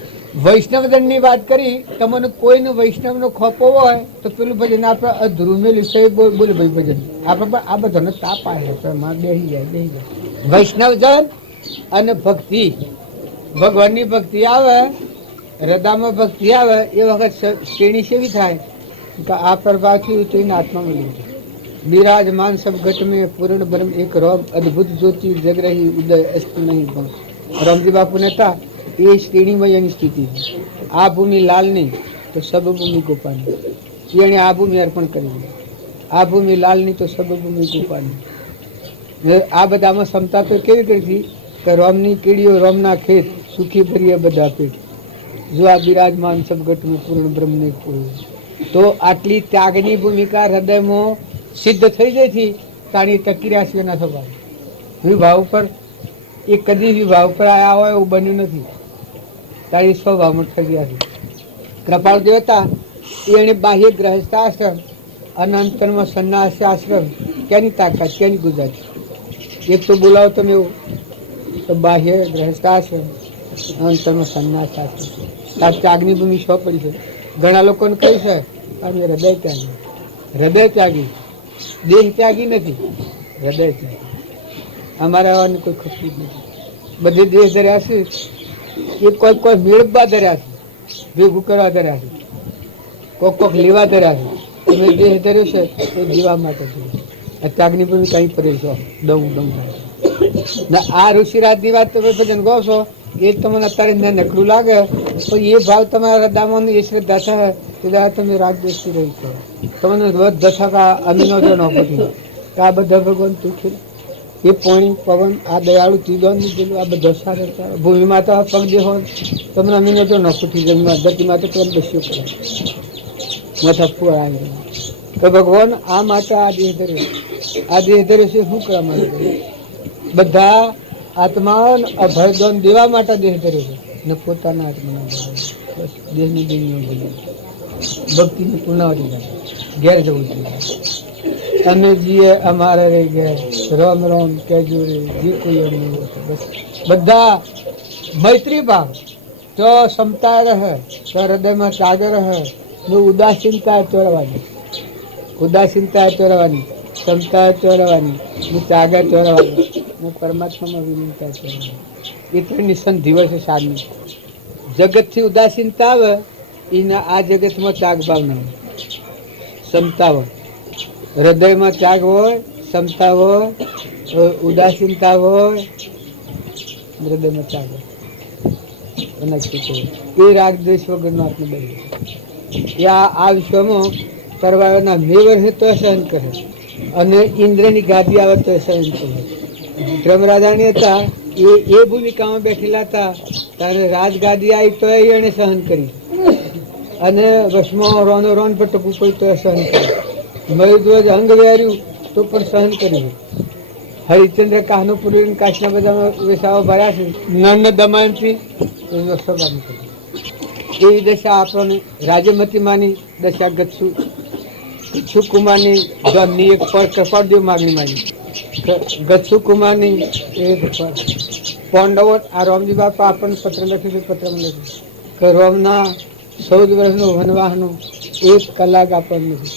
વૈષ્ણવજનની વાત કરી, તમને કોઈને વૈષ્ણવનો ખોપો હોય તો પેલું ભજન આપણે અધૂરું મેલ્યું છે બોલે ભાઈ ભજન આપણે પણ આ બધાનો તાપ આવે બેસી જાય. વૈષ્ણવજન અને ભક્તિ, ભગવાનની ભક્તિ આવે, હૃદયમાં ભક્તિ આવે એ વખત શ્રેણી સેવી થાય કે આ પ્રભાવથી ઉતરીને આત્મામાં લીધું. બિરાજમાન સબ ઘટ મેં પૂર્ણ બ્રહ્મ એક રોમ અદ્ભુત જ્યોતિ જગ રહી ઉદય અસ્ત નહીં ભંગ. રામજી બાપુ ને હતા એ શ્રેણીમાં એની સ્થિતિ છે. આ ભૂમિ લાલ નહીં તો સબ ભૂમિ ગોપાની, એને આ ભૂમિ અર્પણ કરી, આ ભૂમિ લાલ નહીં તો સબ ભૂમિ ગોપાની. આ બધામાં ક્ષમતા તો કેવી કરી કે રોમની કીડીઓ રોમના ખેત સુખી ભરીએ બધા પેટ. જો આ બિરાજમાન સબગટનું પૂર્ણ બ્રહ્મને તો આટલી ત્યાગની ભૂમિકા હૃદયમાં સિદ્ધ થઈ જાય છે. તાણી ટકી રાશિઓના સ્વભાવ વિભાવ ઉપર એ કદી વિભાવ પર આવ્યા હોય એવું બન્યું નથી. તારી સ્વભાવમાં ઠગી છે. કૃપાળ દેવતા એને બાહ્ય ગ્રહસ્થાશ્રમ અને અંતરમાં સંન્યાસી આશ્રમ ક્યાંની તાકાત ક્યાંની ગુજરાત. એક તો બોલાવો તમે એવું તો બાહ્ય ગ્રહસ્થાશ્રમ અંતરમાં સંન્યાસ આશ્રમ. તાર ત્યાગની ભૂમિ શો પડી છે. ઘણા લોકોને કહી છે અમે હૃદય ત્યાગી, હૃદય ત્યાગી, દેહ ત્યાગી નથી, હૃદય ત્યાગી. અમારા આવવાની કોઈ ખપતી જ નથી. બધી દેહ ધર્યા છે એ કોઈ મેળવવા ધર્યા છે, ભેગું કરવા ધર્યા છે, કોક લેવા ધર્યા છે. તમે દેહ ધર્યો છે એ જીવા માટે ત્યાગની ભૂમિ કઈ પડે છો દઉં થાય. આ ઋષિરાજની વાત તમે ભજન કહો છો એ તમને અત્યારે નકરું લાગે તો એ ભાવ તમારા હૃદયમાં એ શ્રદ્ધા થાય તો તમે રાગ દ્વેષથી રહી છો. તમને રોજ દશા અમીનો જો ન પડી આ બધા ભગવાન તું છે એ પાણી પવન આ દયાળુ તીદોન દીધેલું આ બધા સારા ભૂમિમાં તો પગ જે હોય તમને અમીનો જો ન ફૂટી જમીમાં ધરતીમાં તો તમે દસ્યો કરે મોટા ફૂળ આવી તો ભગવાન આ માટે આ દેહ ધરે, આ દેહ ધરે છે શું કરવા માટે બધા આત્માઓ અભયદાન દેવા માટે દેહ ધરે છે ને પોતાના આત્માના બસ દેહની દુનિયા ભક્તિની પૂર્ણાવતી ઘેર જવું જોઈએ. તમે જીએ અમારે રહી ઘેર રામ રામ કહેજો રે જે કોઈ બસ બધા મૈત્રી ભાવ તો ક્ષમતા રહે તો હૃદયમાં ત્યાગ રહે, ઉદાસીનતા તોડવાની, ઉદાસીનતા તોડવાની. ક્ષમતા ચોરવાની ને ત્યાગા ચોરવાની ને પરમાત્મામાં વિલીનતા ચોરવાની. એ ત્રણની સંધિ હોય છે સારની. જગતથી ઉદાસીનતા આવે એના આ જગતમાં ત્યાગ ભાવ ના હોય, ક્ષમતા હોય. હૃદયમાં ત્યાગ હોય, ક્ષમતા હોય, ઉદાસીનતા હોય, હૃદયમાં ત્યાગ હોય. એ રાગ દ્વેષ વગરનો આત્મબળ. એ આ વિશ્વમાં પરવાળાના મેવર છે તો સહન કરે, અને ઇન્દ્રની ગાદી આવે તો સહન કરે. ધર્મરાજાની હતા એ ભૂમિકામાં બેઠેલા હતા, ત્યારે રાજગાદી આવી તો એને સહન કરી, અને વસમાં રોનો રોન પર ટપુ પડી તો સહન કર્યું. મયુધ્વજ અંગ વેર્યું તો પણ સહન કર્યું. હરિશ્ચંદ્ર કાહનુપુર કાશના બધા વેસાઓ ભર્યા છે, નન દમનથી સભાનું કર્યું. એવી દશા આપણને રાજમતી માની દશા ગચ્છુ કુમારની ધનની એક પર કપાળદેવ માગણી માગી. ગચ્છુ કુમારની એક પર પાંડવો આ રોમજી બાપા આપણને પત્ર લખ્યું છે. પત્રમાં લખ્યું કે રોમના 14 વર્ષનો વનવાસનો 1 કલાક આપણને નથી,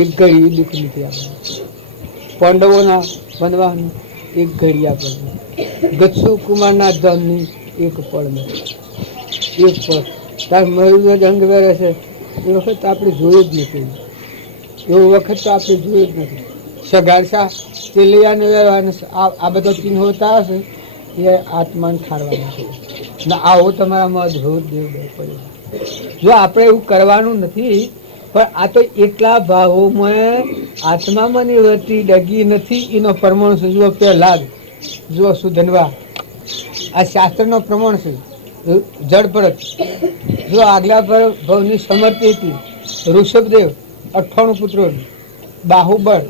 એક ઘડી દુઃખ નથી આપણને. પાંડવોના વનવાસનું 1 ઘડી આપણને. ગચ્છુ કુમારના ધનની 1 પળ નથી, 1 પળ. તાર મયુર અંગ વેરે છે એ વખત આપણે જોયું જ નથી, એવો વખત તો આપણે જોયું જ નથી. સગારસા તેલિયાને વેરવાને આ બધો ચિહ્ન હોતા હશે એ આત્માને ઠારવાના છે. ને આવો તમારામાં અદભુત દેવ પડ્યો. જો આપણે એવું કરવાનું નથી, પણ આ તો એટલા ભાવોમાં આત્મામાં નિવૃત્તિ ડગી નથી. એનો પ્રમાણ છે. જુઓ પહેલા જુઓ સુધનવા, આ શાસ્ત્રનો પ્રમાણ છે. જડ પડત જો આગલા ભવની સમર્થિ હતી. ઋષભદેવ 98 પુત્રો, બાહુબળ.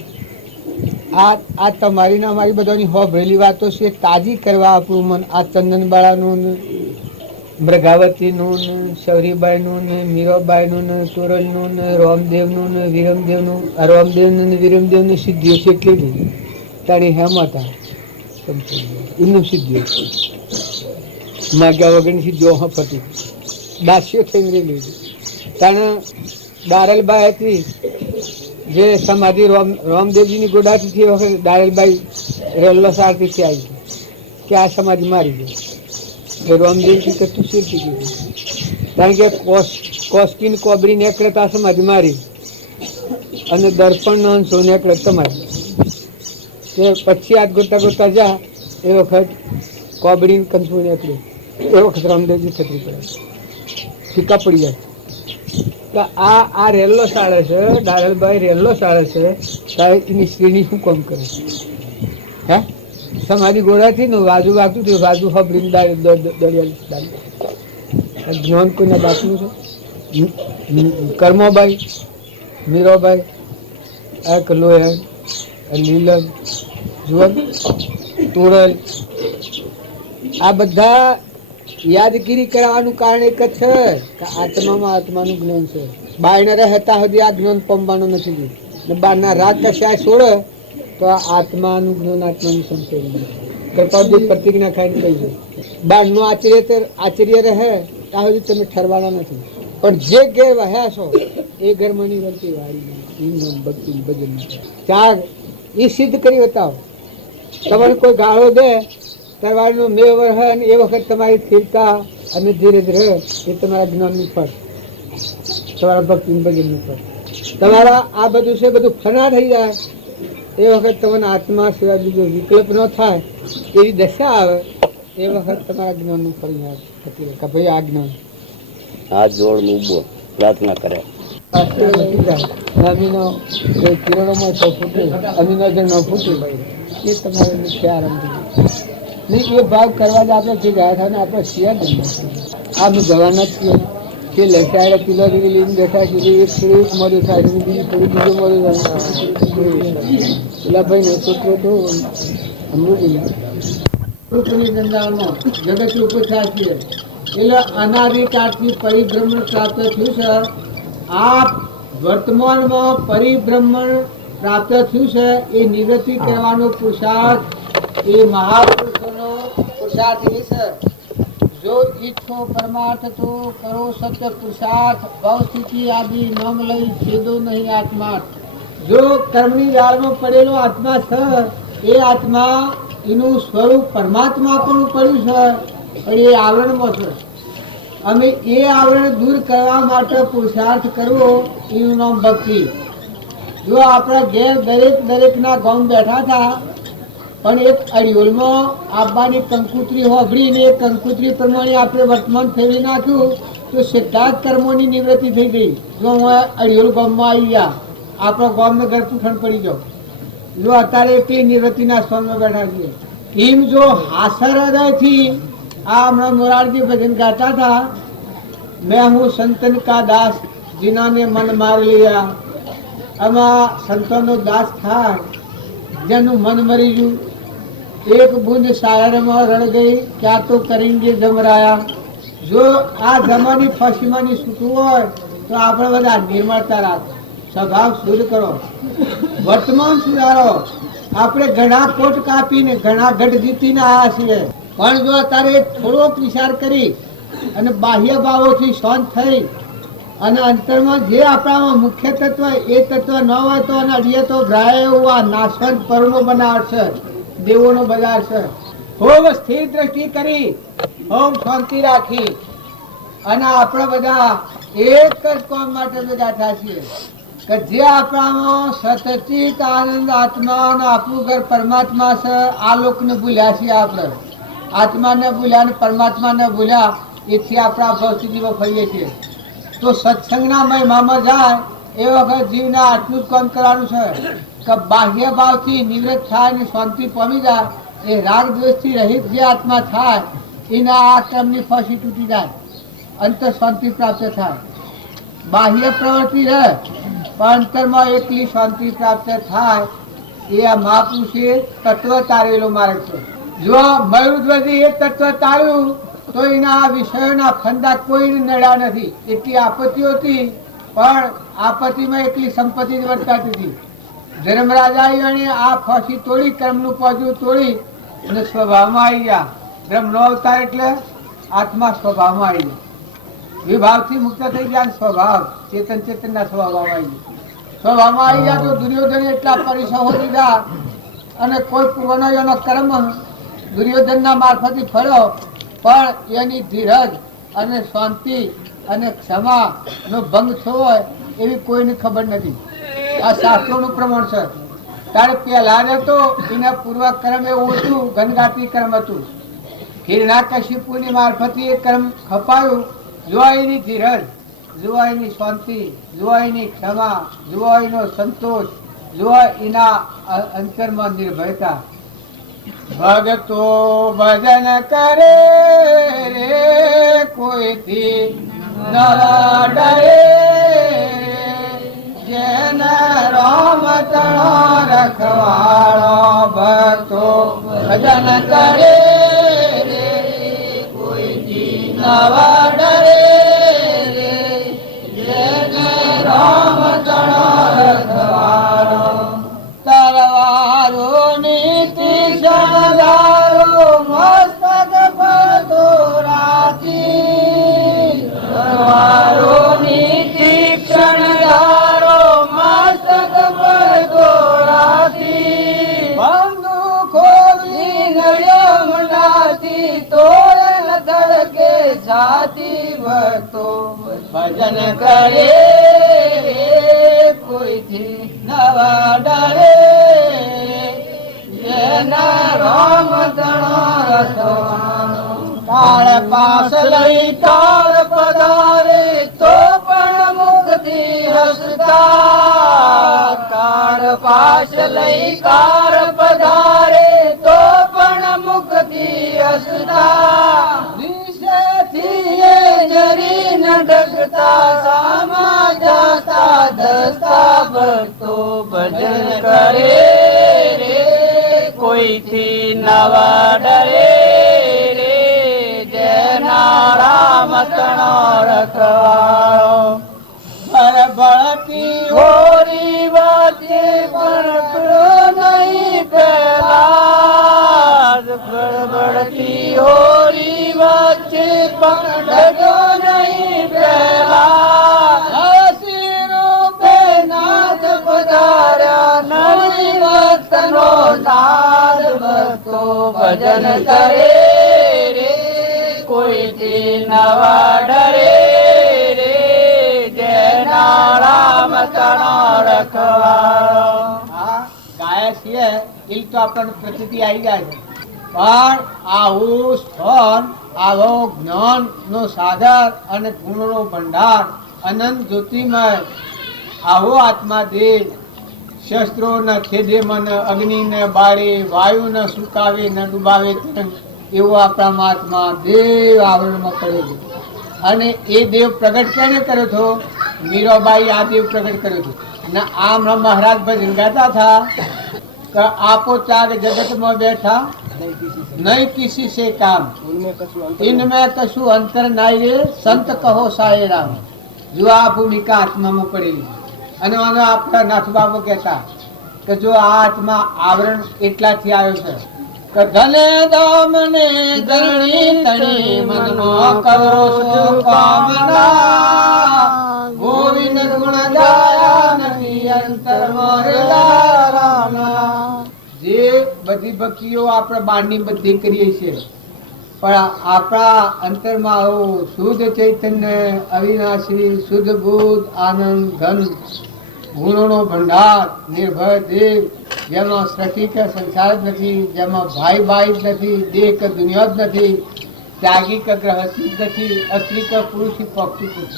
આ તમારી ને અમારી બધાની હોભરેલી વાતો છે. તાજી કરવા આપણું મન. આ ચંદનબાળાનું ને મૃગાવતીનું ને શૌરીબાઈનું ને મીરાબાઈનું ને તોરલનું ને રામદેવનું ને વિરમદેવનું, રામદેવનું ને વિરમદેવની સિદ્ધિઓ છે એટલી બધી. તારી હેમતા એમનું સિદ્ધિઓ માગ્યા વગરની સિદ્ધિઓ ફરતી દાસ્યો થઈને રેલી. તાણે દારેલબાઈ હતી જે સમાધિ રામદેવજીની ગોડાથી એ વખત દારેલબાઈ રેલ્લો સારથી આવી કે આ સમાધિ મારી ગઈ. રામદેવજી કે તું શીરથી કીધું, કારણ કે કોસ્કીન કોબરી નેકળે તો આ સમાધિ મારી, અને દર્પણ અંશો નેકળે તમારી. તે પછી હાથ ગોતા ગોતા જા એ વખત કોબરી કંસું નીકળ્યું. એ વખત રામદેવજી છત્રી પડે ફીકા પડી જાય. તો આ રેલ્લો સાળે છે, દારેલભાઈ રેલ્લો સાળે છે, તારે એની શ્રીની શું કામ કરે? હે સમાધિ ગોળાથી ને વાજુ વાગતું હતું, વાજુ હબડીને દરિયા જ્ઞાન કોઈને બાપનું છે. કર્મોબાઈ, મીરાબાઈ, એક લોહણ, લીલમ, જુવન, તોરલ, આ બધા યાદગીરી કરાવવાનું કારણ એક જ છે કે આત્મામાં આત્માનું જ્ઞાન છે. બાયને રહેતા સુધી આ જ્ઞાન પંપાનું નથી. ને બહારના રાગ કશાય છોડે તો આ આત્માનું જ્ઞાન, આત્માનું સંશોધન. કૃપાજી પ્રતિજ્ઞા ખાઈને કહી છે બહારનું આચર્ય રહે ત્યાં સુધી તમે ઠરવાના નથી. પણ જે ઘેર વહ્યા છો એ ઘરમાં ની વળતી વાળી ભક્તિ ભજન ત્યાગ એ સિદ્ધ કરી બતાવો. તમારે કોઈ ગાળો દે તરવારનો મેવર હોય અને એ વખત તમારી સ્થિરતા અને ધીરે ધીરે એ તમારા જ્ઞાનનું ફળ, તમારા ભક્તિનું ભજનનું ફળ. તમારા આ બધું છે બધું ફના થઈ જાય એ વખત તમને આત્મા સિવાય બીજો વિકલ્પ ન થાય એવી દશા આવે એ વખત તમારા જ્ઞાનનું ફળ યાદ થતી રહે કે ભાઈ આ જ્ઞાન હાથ જોડ ઉભો પ્રાર્થના કરે. અમીનો કિરણોમાં છ ફૂટે, અમીનો જે ન ફૂટે એ તમારે મુખ્ય આરંભ નહીં. એ ભાવ કરવા જ આપણે જે ગયા હતા ને આપણે શિયાળ જ આ અમે જવાના જ છીએ કે લટાયેલા પિલો લઈને બેઠા છીએ. એક થોડું એક મોડું થાય છે, બીજું થોડું બીજું મોડું થાય. પેલા ભાઈ નો છોકરો તો અમૃત જગત ઉપર થાય છે એટલે અનાદિકાળથી પરિભ્રમણ પ્રાપ્ત થયું છે. આ વર્તમાનમાં પરિભ્રમણ પ્રાપ્ત થયું છે એ નિવૃત્તિ કરવાનો પુરુષાર્થ એ મહાપુરુષોનો પુરુષાર્થ એ છે. જો ઈચ્છો પરમાર્થ તો કરો સત્ય પુરુષાર્થ, ભવ સ્થિતિ આદિ નામ લઈ છેદો નહીં આત્માર્થ. જો કર્મની જાળમાં પડેલો આત્મા છે એ આત્મા એનું સ્વરૂપ પરમાત્મા પણ પડ્યું છે, પણ એ આવરણમાં છે. અમે એ આવરણ દૂર કરવા માટે પુરુષાર્થ કરવો એનું નામ ભક્તિ. જો આપણા ઘેર દરેકના ગામ બેઠા હતા, પણ એક અડિયોલમાં આંબાની કંકુતરી હોભળીને એ કંકુતરી પ્રમાણે આપણે વર્તમાન ફેરવી નાખ્યું તો સીધા જ કર્મોની નિવૃત્તિ થઈ ગઈ. જો હું અડિયોલ ગામમાં આવી ગયા, આપણો ગામને ઘર પૂઠણ પડી જાઓ. જો અત્યારે એટલી નિવૃત્તિના સ્થાનમાં બેઠા છીએ. એમ જો હાસર હૃદયથી આ હમણાં મોરારજી ભજન ગાતા હતા, મેં હું સંતન કા દાસ જીનાને મન માર लिया. આમાં સંતોનો દાસ થાય જેનું મન મરી ગયું. એક બુંદ સાગરમાં રડ ગઈ, ક્યાં તો કરેંગે જમરાયા. જો આ જમાની ફસીમાની છૂટવું હોય તો આપણે બધા નિર્મળતા રાખો, સ્વભાવ શુદ્ધ કરો, વર્તમાન સુધારો. આપણે ઘણા કોટ કાપીને ઘણા ગઢ જીતીને આવ્યા છીએ, પણ જો અત્યારે થોડોક વિચાર કરી અને બાહ્ય ભાવોથી શાંત થઈ અને અંતરમાં જે આપણામાં મુખ્ય તત્વ એ તત્વ ન હોય તો અડીએ તો ભ્રાય એવું આ નાશવંત પર્વનો બનાવશે, દેવોનો બજાર છે. ખૂબ સ્થિર દ્રષ્ટિ કરી, ઓમ શાંતિ રાખી અને આપણે બધા એક જ કામ માટે ભેગા થયા છીએ કે જે આપણામાં સતચિત આનંદ આત્મા અને આપણું ઘર પરમાત્મા છે. આ લોકને ભૂલ્યા છીએ આપણે, આત્માને ભૂલ્યા અને પરમાત્માને ભૂલ્યા, એથી આપણા ભૌતિકમાં ફરીએ છીએ. તો સત્સંગના મહિમામાં જાય એ વખત જીવને આટલું જ કામ કરવાનું છે કે બાહ્ય ભાવથી નિવૃત્ત થાય અને શાંતિ પામી જાય. એ રાગ દ્વેષથી રહિત જે આત્મા થાય એના આ ક્રમની ફાંસી તૂટી જાય, અંતર શાંતિ પ્રાપ્ત થાય. બાહ્ય પ્રવૃત્તિ રહે પણ અંતરમાં એકલી શાંતિ પ્રાપ્ત થાય. એ આ મહાપુરુષે તત્વ તારેલો માર્ગ છે. જો મયુરધ્વજે એ તત્વ તાળ્યું તો એના વિષયોના ફંદા કોઈને નડ્યા નથી. એટલી આપત્તિઓ હતી પણ આપત્તિમાં એકલી સંપત્તિ જ વર્તાતી હતી. ધર્મરાજાએ આ ફાંસી તોડી, કર્મનું પોજું તોડી અને સ્વભાવમાં આવી ગયા. બ્રહ્મનો અવતાર એટલે આત્મા સ્વભાવમાં આવી ગયા, વિભાવથી મુક્ત થઈ ગયા. સ્વભાવ ચેતનના સ્વભાવમાં આવી ગયા. સ્વભાવમાં આવી ગયા તો દુર્યોધને એટલા પરિસહો દીધા અને કોઈ પૂર્વનો એનો કર્મ દુર્યોધનના મારફતે ફળ્યો, પણ એની ધીરજ અને શાંતિ અને ક્ષમા નો ભંગ થયો હોય એવી કોઈને ખબર નથી. આ શાસ્ત્રોનું પ્રમાણ છે. ત્યારે પહેલા તો એના પૂર્વ કર્મ એવું હતું, ગનગાતી કર્મ હતું. હિરણાકશિપુની મારફતે એ કર્મ ખપાયું. જોવા એની ધીરજ, જોવા એની શાંતિ, જોવા એની ક્ષમા, જોવા એનો સંતોષ, જોવા એના અંતરમાં નિર્ભયતા. ભગતો ભજન કરે રે કોઈથી ન ડરે, જેને રામ તણો રખવાળો. ભક્તો ભજન કરે રે કોઈથી ન ડરે, જેને રામ તણો રખવાળો. તલવારોની તીક્ષ્ણ મસ્તક પર દોરાતી, તલવારોની તીક્ષ્ણ મસ્તક પર દોરાતી. બંદૂકોની નળિયો મંડાતી, તોરણ ધડકે છાતી. ભક્તો ભજન કરે કોઈથી નવા ડરે, જેના રામ તણો રખવાળો. કાળ પાસ લઈ કાળ પધારે તો પણ મુક્તિ હસતા. કાળ પાસ લઈ કાળ પધારે તો પણ મુક્તિ હસતા. દિશેથી એ જરી ન ડગતા, સામા જાતા દસતા. ભક્તો ભજન કરે રે કોઈથી નવા ડરે, રે જેના રામ તણો રખવાળો. બળબળતી હોરી વાતે પણ નહીં પેલા, બળબળતી હોરી વાતે પણ ડગો નહીં પેલા. હસી રૂપે નાથ પધારે ભક્તો ભજન કરે રે, કોઈથી નવા ડરે રે, જેના રામ તણો રખવાળો. હા ગાયા છીએ એ તો આપણને પ્રસિદ્ધિ આવી જાય છે, પણ આવું સ્થાન, આવો જ્ઞાન નો સાગર અને ગુણનો ભંડાર, અનંત જ્યોતિમય આવો આત્મા દેવ, શસ્ત્રો ન છેદે મન, અગ્નિ ને બાળે, વાયુ ન સુકાવે ન ડુબાવે તરંગ, એવો આપણા મહાત્મા દેવ આવરણમાં પડે છે. અને એ દેવ પ્રગટ ક્યારે કર્યો હતો? મીરાબાઈ આ દેવ પ્રગટ કર્યો હતો. ને આમ મહારાજ ભજન ગાતા था કે આપો ત્યાગ જગત में बैठा नहीं किसी से काम, इनमें कछु अंतर नाई रे, संत कहो साये राम. જો આ ભૂમિકા આત્મામાં પડેલી, અને આપણા નાથબાબુ કહેતા કે જો આ આત્મા આવરણ એટલાથી આવ્યો છે કે ધને દામને ધરણી તણી મનમાં કરો છો કામના, ગોવિંદ ગુણ ગાયા નથી અંતર મોરેલા રામના. જે બધી ભક્તિઓ આપણે બારની બધી કરીએ છીએ, પણ આપણા અંતરમાં આવું શુદ્ધ ચૈતન્ય, અવિનાશી, શુદ્ધ બુદ્ધ, આનંદ ઘન, ગુણોનો ભંડાર, નિર્ભય દેવ, જેમાં સખી કે સંસાર જ નથી, જેમાં ભાઈ ભાઈ જ નથી, દેહ કે દુનિયા જ નથી, ત્યાગી કે ગ્રહસ્થી જ નથી, અસ્ત્રી કે પુરુષ પક્ષી પુરુષ,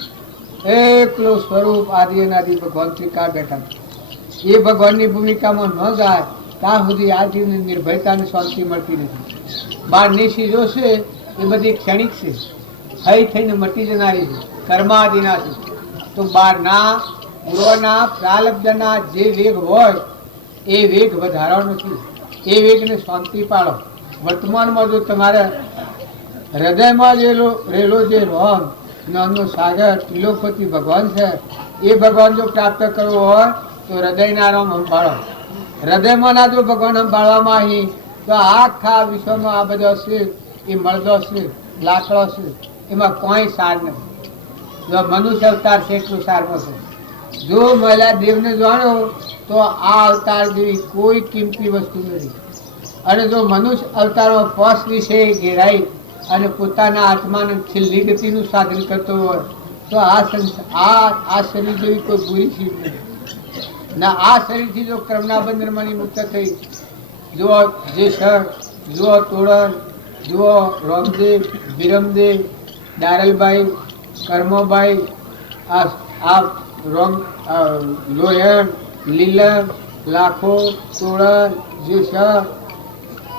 એકલો સ્વરૂપ આદિ અનાદિ ભગવાન શ્રી કા બેઠા. એ ભગવાનની ભૂમિકામાં ન જાય ત્યાં સુધી આ જીવની નિર્ભયતાને શાંતિ મળતી નથી. બહારની ચીજો છે એ બધી ક્ષણિક છે, થઈ થઈને મટી જનારી છે, કર્માદિના છે. તો બહારના પૂર્વના પ્રાલબ્ધના જે વેગ હોય એ વેગ વધારવાનો નથી, એ વેગને શાંતિ પાડો. વર્તમાનમાં જો તમારે હૃદયમાં રહેલો જે રોમ જ્ઞાનનો સાગર ત્રિલોકપતિ ભગવાન છે, એ ભગવાન જો પ્રાપ્ત કરવો હોય તો હૃદયના રોમ સંભાળો. હૃદયમાં ના જો ભગવાન સંભાળવામાં આવી તો આખા વિશ્વમાં આ બધો છે એ મળદો છે, લાકડો છે, એમાં કોઈ સાર નથી. જો મનુષ્ય અવતાર છે એટલું સારમાં છે. જો મહિલા દેવને જાણો તો આ અવતાર જેવી કોઈ કિંમતી વસ્તુ નથી. અને જો મનુષ્ય અવતારમાં પોષ વિશે ઘેરાઈ અને પોતાના આત્માને છેલ્લી ગતિનું સાધન કરતો હોય તો આ શરીર જેવી કોઈ બુરી ચીજ નથી. ના આ શરીરથી જો કર્મના બંધનમાંથી મુક્ત થઈ, જુઓ જેસર, જુઓ તોડલ, જુઓ રોમદેવ, વિરમદેવ, દારલભાઈ, કર્મોભાઈ, આ લોયણ, લીલન, લાખો, તોડલ, જેસર,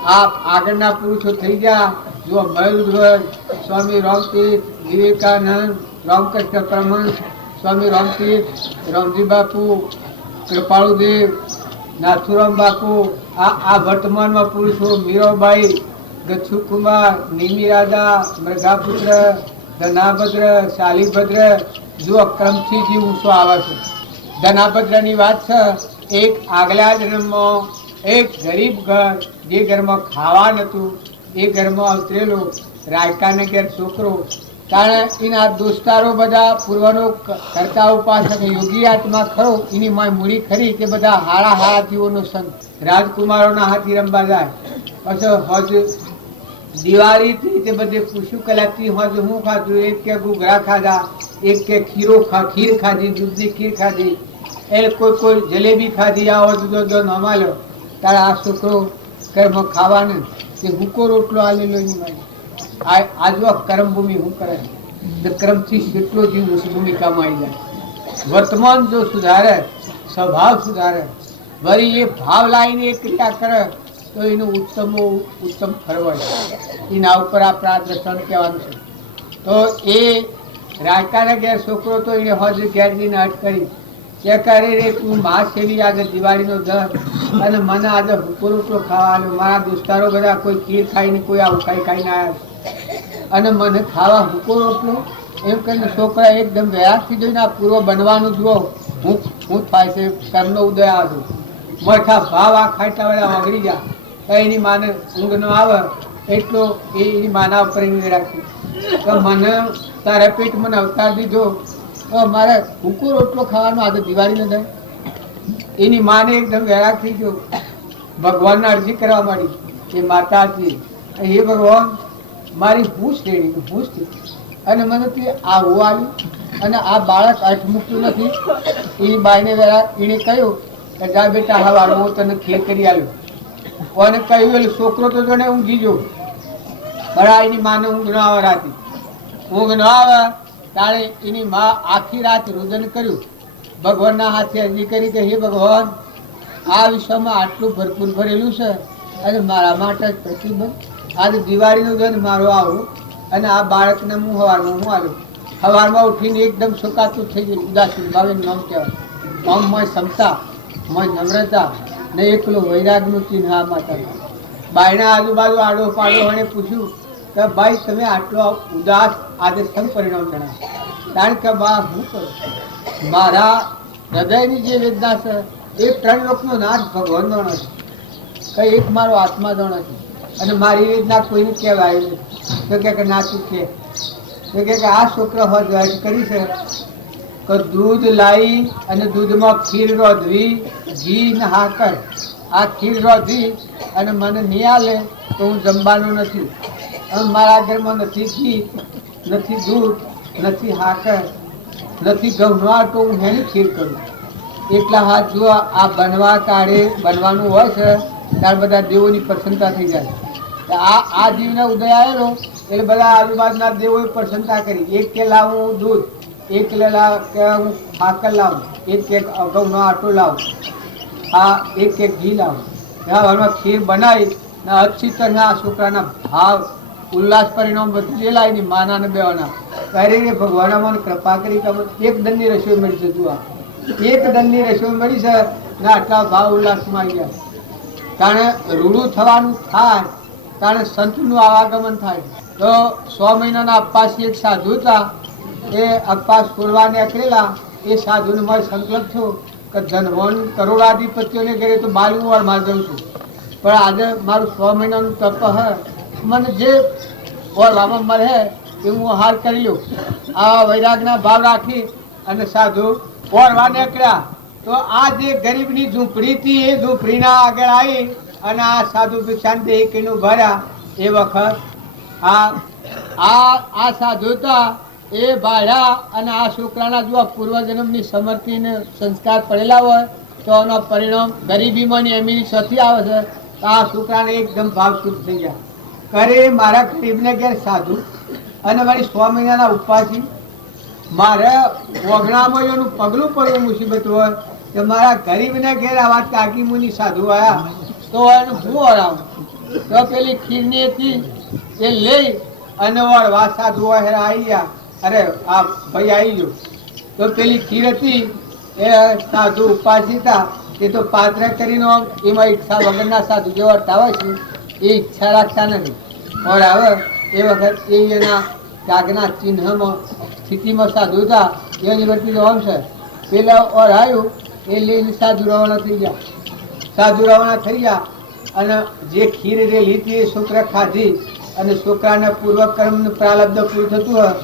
આ આગળના પુરુષો થઈ ગયા. જુઓ મયુરધ્વજ, સ્વામી રામતીર્થ, વિવેકાનંદ, રામકૃષ્ણ પરમહંસ, સ્વામી રામતીર્થ, રામજી બાપુ, કૃપાળુદેવ, નાથુરામ બાપુ, આ વર્તમાનમાં પુરુષો મીરાબાઈ, ગચ્છુકુમાર, નિમિરાદા, મૃગાપુત્ર, ધનાભદ્ર, શાલીભદ્ર, જુઓ ક્રમથી જે ઊંચો આવે છે. ધનાભદ્રની વાત છે, એક આગલા જન્મમાં એક ગરીબ ઘર, જે ઘરમાં ખાવા નહોતું એ ઘરમાં અવતરેલો રાયકાને ઘેર છોકરો. કારણ એના દોસ્તારો બધા પૂર્વનો કરતા ઉપાસક યોગી આત્મા ખરો, એની માય મૂડી ખરી કે બધા હારા હાથીઓનો સંગ, રાજકુમારોના હાથી રમવા જાય. પછી હજ દિવાળીથી તે બધે પૂછ્યું કલાકથી હજ હું ખાધું, એક કે ઘૂઘરા ખાધા, એક કે ખીર ખાધી, દૂધની ખીર ખાધી, એ કોઈ જલેબી ખાધી, આવો જુદો જુદો ન માલ્યો. તારે આ છોકરો કર્મ ખાવાનું કે ભૂકો રોટલો આલેલો એની મારી. આજુ કર્મભૂમિ શું કરે છે? કર્મથી કેટલો જીવ ભૂમિકામાં આવી જાય. વર્તમાન જો સુધારે, સ્વભાવ સુધારે, વળી એ ભાવ લાવીને એ ક્રિયા કરે તો એનું ઉત્તમ ફળ હોય. એના ઉપર આપણે આ દ્રષ્ટાંત કહેવાનું છે. તો એ રાયકાના ઘેર છોકરો તો એને હજ ઘેર જઈને હટ કરી કે કરે રે તું મહાશેરી આગળ દિવાળીનો દર અને મને આજે ભૂકો રોટલો ખાવાનો, મારા દોસ્તારો બધા કોઈ ખીર ખાઈને કોઈ આવું ખાઈને આવ્યા અને મને ખાવા ભૂકો રોટલો એમ કહીને છોકરા એકદમ વ્યાસથી જોઈને આ પૂર્વ બનવાનું જુઓ હું થાય છે, કર્મનો ઉદય આવે છે. મઠા ભાવ આ ખાટા વાળા વગડી ગયા તો એની માને ઊંઘ ન આવે એટલો એની માના ઉપર એની રાખી તો મને તારા પેટ મને અવતાર દીધો તો મારે ભૂકો રોટલો ખાવાનો આજે દિવાળીનો દર. એની માને એકદમ વૈરાગ થઈ ગયો, ભગવાનને અરજી કરવા માંડી એ માતાજી હે ભગવાન મારી હું શ્રેણી હું સ્થિતિ અને મને તે આવું આવ્યું અને આ બાળક અર્થ મૂકતું નથી. એ બાઈને વેળા એને કહ્યું કે જા બેટા હવા હું તને ખેલ કરી આવ્યો. કોને કહ્યું એટલે છોકરો તો જોને ઊંઘી ગયો. બરા એની માને ઊંઘ ન આવે રાતી. ઊંઘ ન આવે તારે એની મા આખી રાત રુદન કર્યું. ભગવાનના હાથે અરજી કરી કે હે ભગવાન આ વિશ્વમાં આટલું ભરપૂર ભરેલું છે અને મારા માટે જ પ્રતિબંધ. આજે દિવાળીનું દિન મારો આવું અને આ બાળકને હું સવારમાં હું આવ્યું. સવારમાં ઉઠીને એકદમ સુકાતું થઈ ગયું. ઉદાસીન ભાવેનું નામ કહેવાય. આમ મોય ક્ષમતા મોય નમ્રતા ને એકલું વૈરાગનું ચિહ્ન આ માતા. બાયના આજુબાજુ આડો પાડો અને પૂછ્યું કે ભાઈ તમે આટલો ઉદાસ આજે સમ પરિણામ જણાવો. કારણ કે બા હું કરું મારા હૃદયની જે વેદના છે એ ત્રણ લોકનો નાશ ભગવાન જાણે છે. કઈ એક મારો આત્મા જાણે છે અને મારી વેદના કોઈને કહેવાય નહીં. તો કે ના ચૂકે તો કે આ છોકરો હજ કરી છે કે દૂધ લાવી અને દૂધમાં ખીર રોધવી ઘી ને હાકર. આ ખીર રોધી અને મને નહીં આલે તો હું જમવાનું નથી. મારા ઘરમાં નથી ઘી નથી દૂધ નથી હાકર નથી ઘઉંનો આટો. હું એની ખીર કરું. એટલા હાથ જો આ બનવા કાળે બનવાનું હોય છે ત્યાર બધા દેવોની પ્રસન્નતા થઈ જાય. આ જીવને ઉદય આવેલો એટલે બધા આજુબાજુના દેવોએ પ્રસન્નતા કરી. એક કે લાવું દૂધ, એક કે હું હાકર લાવું, એક કે ઘઉંનો આટો લાવું, એક ઘી લાવું. ઘરમાં ખીર બનાવી ને અચ્છીતરના છોકરાના ભાવ ઉલ્લાસ પરિણામ બધું જે લાવીને માના ને બેવાના કરીને ભગવાન મને કૃપા કરી કે એક દંડની રસોઈ મળી છે. જુઓ એક દંડની રસોઈ મળી છે ને આટલા ભાવ ઉલ્લાસમાં આવી ગયા. કારણ રૂડું થવાનું થાય કારણ સંતનું આવાગમન થાય. તો 6 મહિનાના અપ્પાસી એક સાધુ હતા. એ અપ્પાસ છોડવા નીકળેલા. એ સાધુને મારે સંકલ્પ થયો કે ધનવાન કરોડાધિપતિઓને ઘરે તો બાલું વાર માર દઉં છું પણ આજે મારું 6 મહિનાનું તપ હે મને જે ઓરવામાં મળે એ હું હાર કરી લઉં. આ વૈરાગના ભાવ રાખી અને સાધુ ઓરવા નીકળ્યા. તો આ જે ગરીબની ઝૂંપડી હતી એ ઝૂંપડીના આગળ આવી અને આ સાધુ ભિક્ષાંતિ એકનું ભર્યા. એ વખત આ સાધુ હતા એ ભાડ્યા અને આ છોકરાના જો પૂર્વજન્મની સમર્થિને સંસ્કાર પડેલા હોય તો એનો પરિણામ ગરીબીમાંની એમની સથી આવે છે. તો આ છોકરાને એકદમ ભાવ શુદ્ધ થઈ ગયા. કરે મારા ગરીબને ઘેર સાધુ અને મારી 6 મહિનાના ઉપવાસી મારે ઓગણામાં એનું પગલું પડવું મુસીબત હોય કે મારા ગરીબને ઘેર આવા કાકી મુનિ સાધુ આવ્યા તો એનું હું ઓરાવું. તો પેલી ખીરની હતી એ લઈ અને ઓળવા સાધુ આવી ગયા. અરે આ ભાઈ આવી ગયો. તો પેલી ખીર હતી એ સાધુ ઉપાસી હતા એ તો પાત્ર કરીને એમાં ઈચ્છા વગરના સાધુ જે વર્તા હોય છે એ ઈચ્છા રાખતા નથી. ઓર આવે એ વખત એ એના ત્યાગના ચિહ્નમાં સ્થિતિમાં સાધુ હતા એની વચ્ચે જવાનું છે. પેલા ઓર આવ્યું એ લઈને સાધુ રવાના થઈ ગયા. સાધુ રવાના થઈ ગયા અને જે ખીર રેલી હતી એ છોકરા ખાધી અને છોકરાને પૂર્વકર્મનું પ્રારબ્ધ પૂરું થતું હોય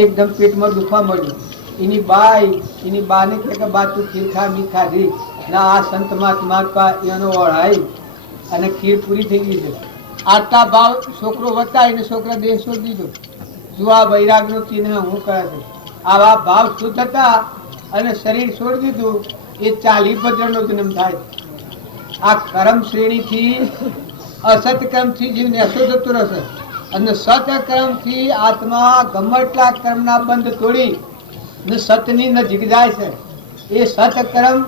એકદમ પેટમાં દુખવા મળ્યું. એની બાને કે બા તું ખીર ખા મી ખાધી ના આ સંત મહાત્મા એનો ઓળાઈ અને ખીર પૂરી થઈ ગઈ છે. આટલા ભાવ છોકરો વતાવીને છોકરા દેહ છોડી દીધો. જો આ વૈરાગનું ચિહ્ન હું કરે છે. આવા ભાવ શુદ્ધ હતા અને શરીર છોડી દીધું એ 40 ભદ્રનો જન્મ થાય. આ કર્મ શ્રેણીથી અસત કર્મથી જીવને અશુદ્ધ થતું રહેશે અને સતકર્મથી આત્મા ગમટલા કર્મના બંધ તોડી ને સતની નજીક જાય છે. એ સતકર્મ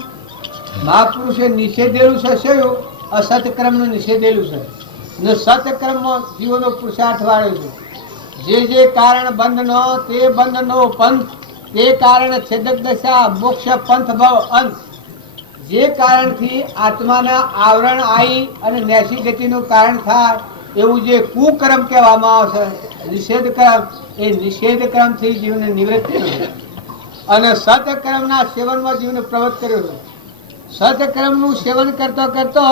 મહાપુરુષે નિષેધેલું છે. શું અસતકર્મનું નિષેધેલું છે ને સતકર્મમાં જીવોનો પુરુષાર્થ વાળ્યો છે. જે કારણ બંધનો તે બંધનો પંથ તે કારણ છેદક દશા મોક્ષ પંથ ભવ અંત. જે કારણથી આત્માના આવરણ આવી અને નેશી ગતિનું કારણ થાય એવું જે કુકર્મ કહેવામાં આવે છે નિષેધ કર્મ એ નિષેધ કર્મથી જીવને નિવૃત્ત કર્યું અને સતકર્મના સેવનમાં જીવને પ્રવૃત્ત કર્યો છે. સતકર્મનું સેવન કરતો કરતો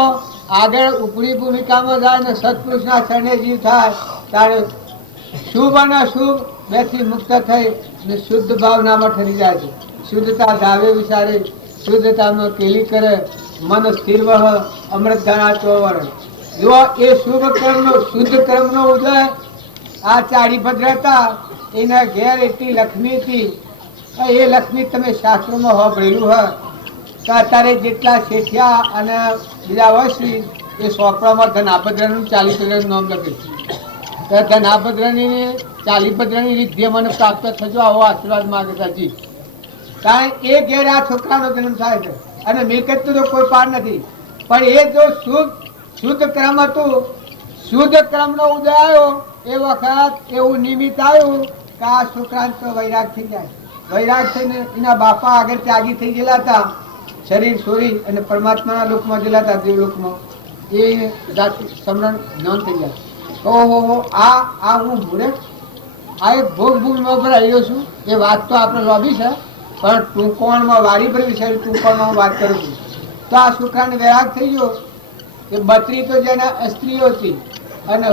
આગળ ઉપરી ભૂમિકામાં જાય અને સત્પુરુષના શરણે જીવ થાય ત્યારે શુભ અને અશુભ બેથી મુક્ત થઈ અને શુદ્ધ ભાવનામાં ઠરી જાય છે. શુદ્ધતા ધાવે વિચારે શુદ્ધતામાં કેલી કરે મન સ્થિર વહ અમૃત ધારા ચોવર. જો એ શુભ કર્મનો શુદ્ધ કર્મનો ઉદય આ ચારી ભદ્ર હતા, એના ઘેર એટલી લક્ષ્મી હતી. એ લક્ષ્મી તમે શાસ્ત્રોમાં સાંભળેલું હોય તો અત્યારે જેટલા શેઠિયા અને બીજા હોય શ્રી એ સોપડામાં ધનાભદ્રનું 40 નામ લખ્યું છે. ધનાભદ્રની 40 રીધ્ય મને પ્રાપ્ત થજો, આવો આશીર્વાદ માગે જી. કારણ એ ઘેર આ છોકરાનો જન્મ થાય છે અને મિલકત તો કોઈ પાર નથી. પણ એ જો શુદ્ધ ક્રમ હતું, શુદ્ધ ક્રમનો ઉદય આવ્યો એ વખત એવું નિમિત્ત આવ્યું કે આ છોકરાને તો વૈરાગ થઈ જાય. વૈરાગ થઈને એના બાપા આગળ ત્યાગી થઈ ગયેલા હતા, શરીર છોડી અને પરમાત્માના લોકમાં ગયેલા હતા, દેવલોકમાં. એ જાતિ સમરણ જ્ઞાન થઈ જાય. ઓહો, આ હું મૂર્ખ, આ એક ભોગમાં પર આવ્યો છું. એ વાત તો આપણે લોબી છે, પણ ટૂંકોણમાં વારી પર વિષય ટૂંકોણમાં હું વાત કરું છું. તો આ છોકરાને વૈરાગ થઈ ગયો કે 32 તો જેના સ્ત્રીઓ હતી અને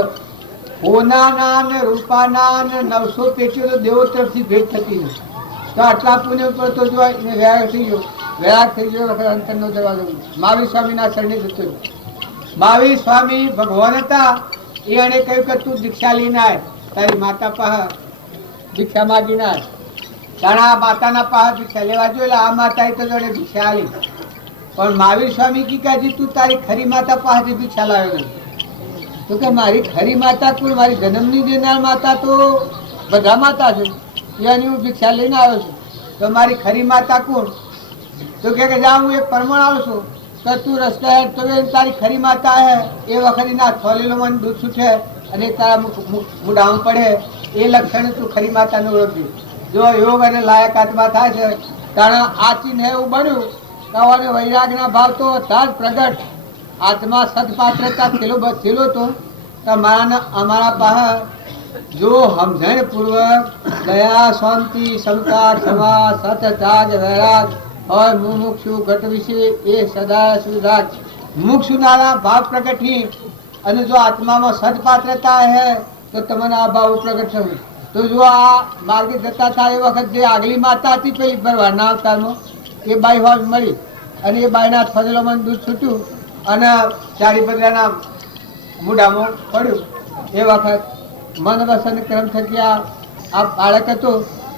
હોનાના ને રૂપાના ને 900 પેટીઓ તો દેવો તરફથી ભેટ થતી નથી. તો આટલા પુણ્ય પર તો જો એને વૈરાગ થઈ ગયો. વૈરાગ થઈ ગયો વખત અંતરનો દરવાજો મહાવીર સ્વામીના શરણે જતો. મહાવીર સ્વામી ભગવાન હતા. એને કહ્યું કે તું દીક્ષા લઈને આય, તારી માતા પાસે દીક્ષા માગીને આય. તારા માતાના પાસે દીક્ષા લેવા જોઈએ. આ માતાએ તો જોડે દીક્ષા આલી, પણ મહાવીર સ્વામી કી કાજી તું તારી ખરી માતા પાસેથી દીક્ષા લાવ્યો નથી. તો કે મારી ખરી માતા કોણ? મારી જન્મની દેનાર માતા તો બધા માતા છે, એની હું દીક્ષા લઈને આવ્યો છું. તો મારી ખરી માતા કોણ? તો કે જા હું એક પરમણ આવું છું તો તું રસ્તા હેઠ તો તારી ખરી માતા હે. એ વખત ના થોલેલો મને દૂધ છૂટે અને તારા મુડામાં પડે. એ લક્ષણ તું ખરી માતાનું ઓળખી. જો યોગ અને લાયક આત્મા થાય છે તારા આ ચિહ્ન એવું બન્યું તો વૈરાગના ભાવ તો તાજ પ્રગટ. આત્મા સદપાત્રતા થયેલો તો અમારા પાસે જો સમજણ પૂર્વક દયા, શાંતિ, સમતા, ક્ષમા, સત, ત્યાગ, વૈરાગ और मुमुक्षु घट विषय એ સદા સુધાર મુક્ષુનારા ભાવ પ્રગટી. અને જો આત્મામાં સદપાત્રતા હે તો તમને આ ભાવ પ્રગટ થયું. તો જો આ માર્ગે જતા થાય એ વખત જે આગલી માતા હતી પેલી ભરવાના અવતારમાં એ બાઈ હોય મળી અને એ બાઈના ફજલો મને દૂધ છૂટ્યું અને ચારી બદલાના મૂડામાં પડ્યું. એ વખત મન વસન ક્રમ થકી આ બાળક હતો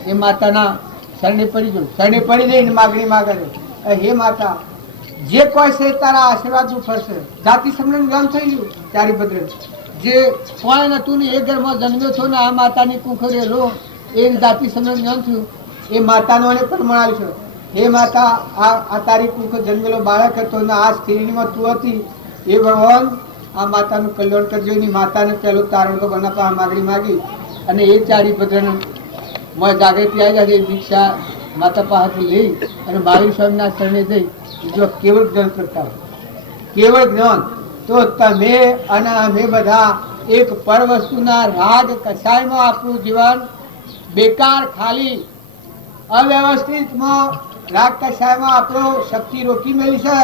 એ માતાના શરણે પડી ગયું. શરણે પડી જઈને માગણી માગે છે, હે માતા જે કોઈ છે તારા આશીર્વાદ નું ફરશે. જાતિ સમરણ ગામ થઈ ગયું ચારી ભદ્ર. જે કોઈ નતું ને એ ઘરમાં જન્મ્યો છો ને આ માતાની કુખરે લો એ જાતિ સમરણ ગામ થયું. એ માતાનો અને પરમાણ છે. હે માતા આ તારી કુખ જન્મેલો બાળક હતો ને આ સ્ત્રીમાં તું હતી. એ ભગવાન આ માતાનું કલ્યાણ કરજો. એની માતાને પહેલું તારણ તો બના માગણી માગી અને એ ચારી ભદ્રને જાગૃતિ આવી જાય. દીક્ષા માતા પાસેથી લઈ અને મહાવીર સ્વામીના શરણે જઈ જો કેવળ જ્ઞાન કરતા કેવળ જ્ઞાન તો તમે અને અમે બધા એક પર વસ્તુના રાગ કસાયમાં આપણું જીવન બેકાર ખાલી અવ્યવસ્થિતમાં રાગ કસાયમાં આપણો શક્તિ રોકી મેલી છે.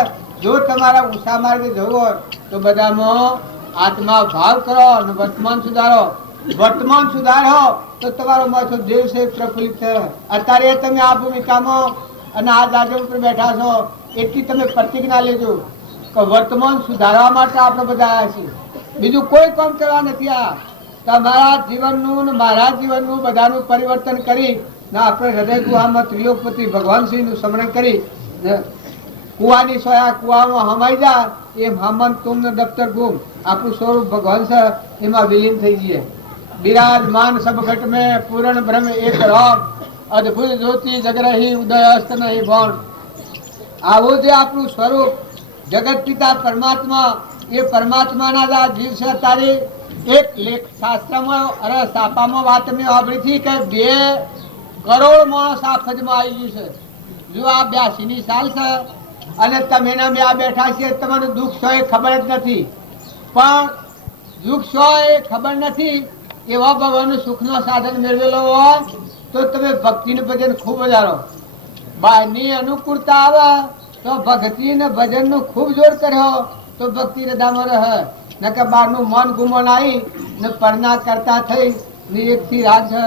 જો તમારા ઊંચા માર્ગે જવું હોય તો બધામાં આત્મા ભાવ કરો અને વર્તમાન સુધારો. વર્તમાન સુધારો તો તમારો માથો દેવ છે પ્રફુલ્લિત થયો. અત્યારે તમે આ ભૂમિકામાં અને આ દાદા ઉપર બેઠા છો એટલી તમે પ્રતિજ્ઞા લેજો કે વર્તમાન સુધારવા માટે આપણે બધા આવ્યા છીએ. બીજું કોઈ કામ કરવા નથી. આ તમારા જીવનનું ને મારા જીવનનું બધાનું પરિવર્તન કરી ને આપણે હૃદય ગુહામાં ત્રિલોકપતિ ભગવાન શ્રીનું સ્મરણ કરી કુવાની સોયા કુવામાં હમાઈ જા એમ હમન તુમને દફતર ગુમ આપણું સ્વરૂપ ભગવાન છે એમાં વિલીન થઈ જઈએ. विराजमान सब घट में पूर्ण ब्रह्म एक राम अद्भुत ज्योति जगरही उदय अस्त नहीं भौण. આવો જે આપણું સ્વરૂપ જગત પિતા પરમાત્મા એ પરમાત્માના જ આ જીવ છે. તારે એક લેખ શાસ્ત્રમાં અરે સાપામાં વાત મેં સાંભળી હતી કે 2 કરોડ માણસ આ ફજમાં આવી ગયું છે. જો આ 82ની સાલ છે અને તમે ના બે બેઠા છે તમારું દુઃખ છો એ ખબર જ નથી. પણ દુઃખ છો એ ખબર નથી. એવા ભગવાનનું સુખનો સાધન મેળવેલો હોય તો તમે ભક્તિનું ભજન ખૂબ વધારો. બહારની અનુકૂળતા આવે તો ભક્તિ ને ભજનનું ખૂબ જોર કર્યો તો ભક્તિ હૃદયમાં રહે. ન કે બહારનું મન ગુમન આવી ને પરના કરતા થઈ ને એકથી રાગ છે,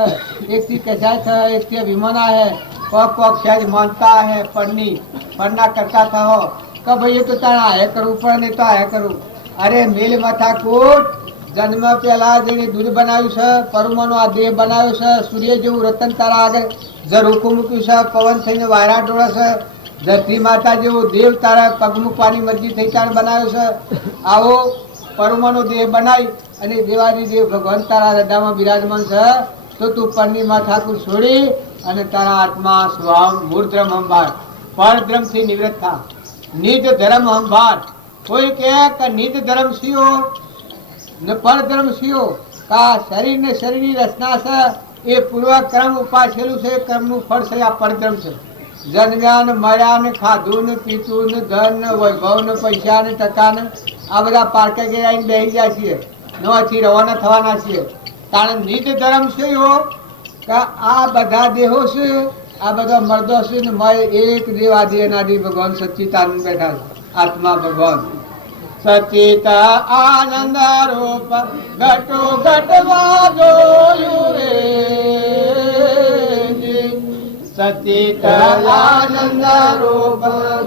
એકથી કસાય છે, એકથી અભિમાન હે કોક સહેજ માનતા હે પરના કરતા થયો કે ભાઈ એ તો તારે આ કરવું પડે નહીં તો આ કરવું. અરે મેલ માથાકૂટ જન્મ પહેલા જેને દૂધ બનાવ્યું છે, પરમાનો આ દેહ બનાવ્યો છે, સૂર્ય જેવું રતન તારા આગળ ઝરૂખું મૂક્યું છે, પવન થઈને વાયરા ડોળે છે, ધરતી માતા જેવું દેવ તારા પગ મૂકવાની મરજી થઈ તાર બનાવ્યો છે. આવો પરમાનો દેહ બનાવી અને દેવાદી દેવ ભગવાન તારા હૃદયમાં બિરાજમાન છે. તો તું પરની માથાકૂટ છોડી અને તારા આત્મા સ્વભાવ મૂળ ધર્મ સંભાળ, પરધર્મ થી નિવૃત્ત થા, નિજ ધર્મ સંભાળ. કોઈ કે નિજ ધર્મ શિયો ને પરધર્મ શિયો, કા શરીર ને શરીરની રચના છે એ પૂર્વ કર્મ ઉપાસેલું છે, કર્મનું ફળ છે આ પરધર્મ છે. જન્મ્યા ને મળ્યા ને ખાધું ને પીતું ને ધન ને વૈભવ ને પૈસા ને ટકા ને આ બધા પાર્કે ગયા બેસી ગયા છીએ, નવાથી રવાના થવાના છીએ. તાણે નિજ ધર્મ છે એવો કે આ બધા દેહો છે, આ બધા મર્દો છે ને મય એક દેવ આદિ અનાદિ ભગવાન સચ્ચિદાનંદ બેઠા છે, આત્મા ભગવાન. સચિત આનંદ રૂપ ઘટો ઘટવા જોયું રે, સચિત આનંદ રૂપ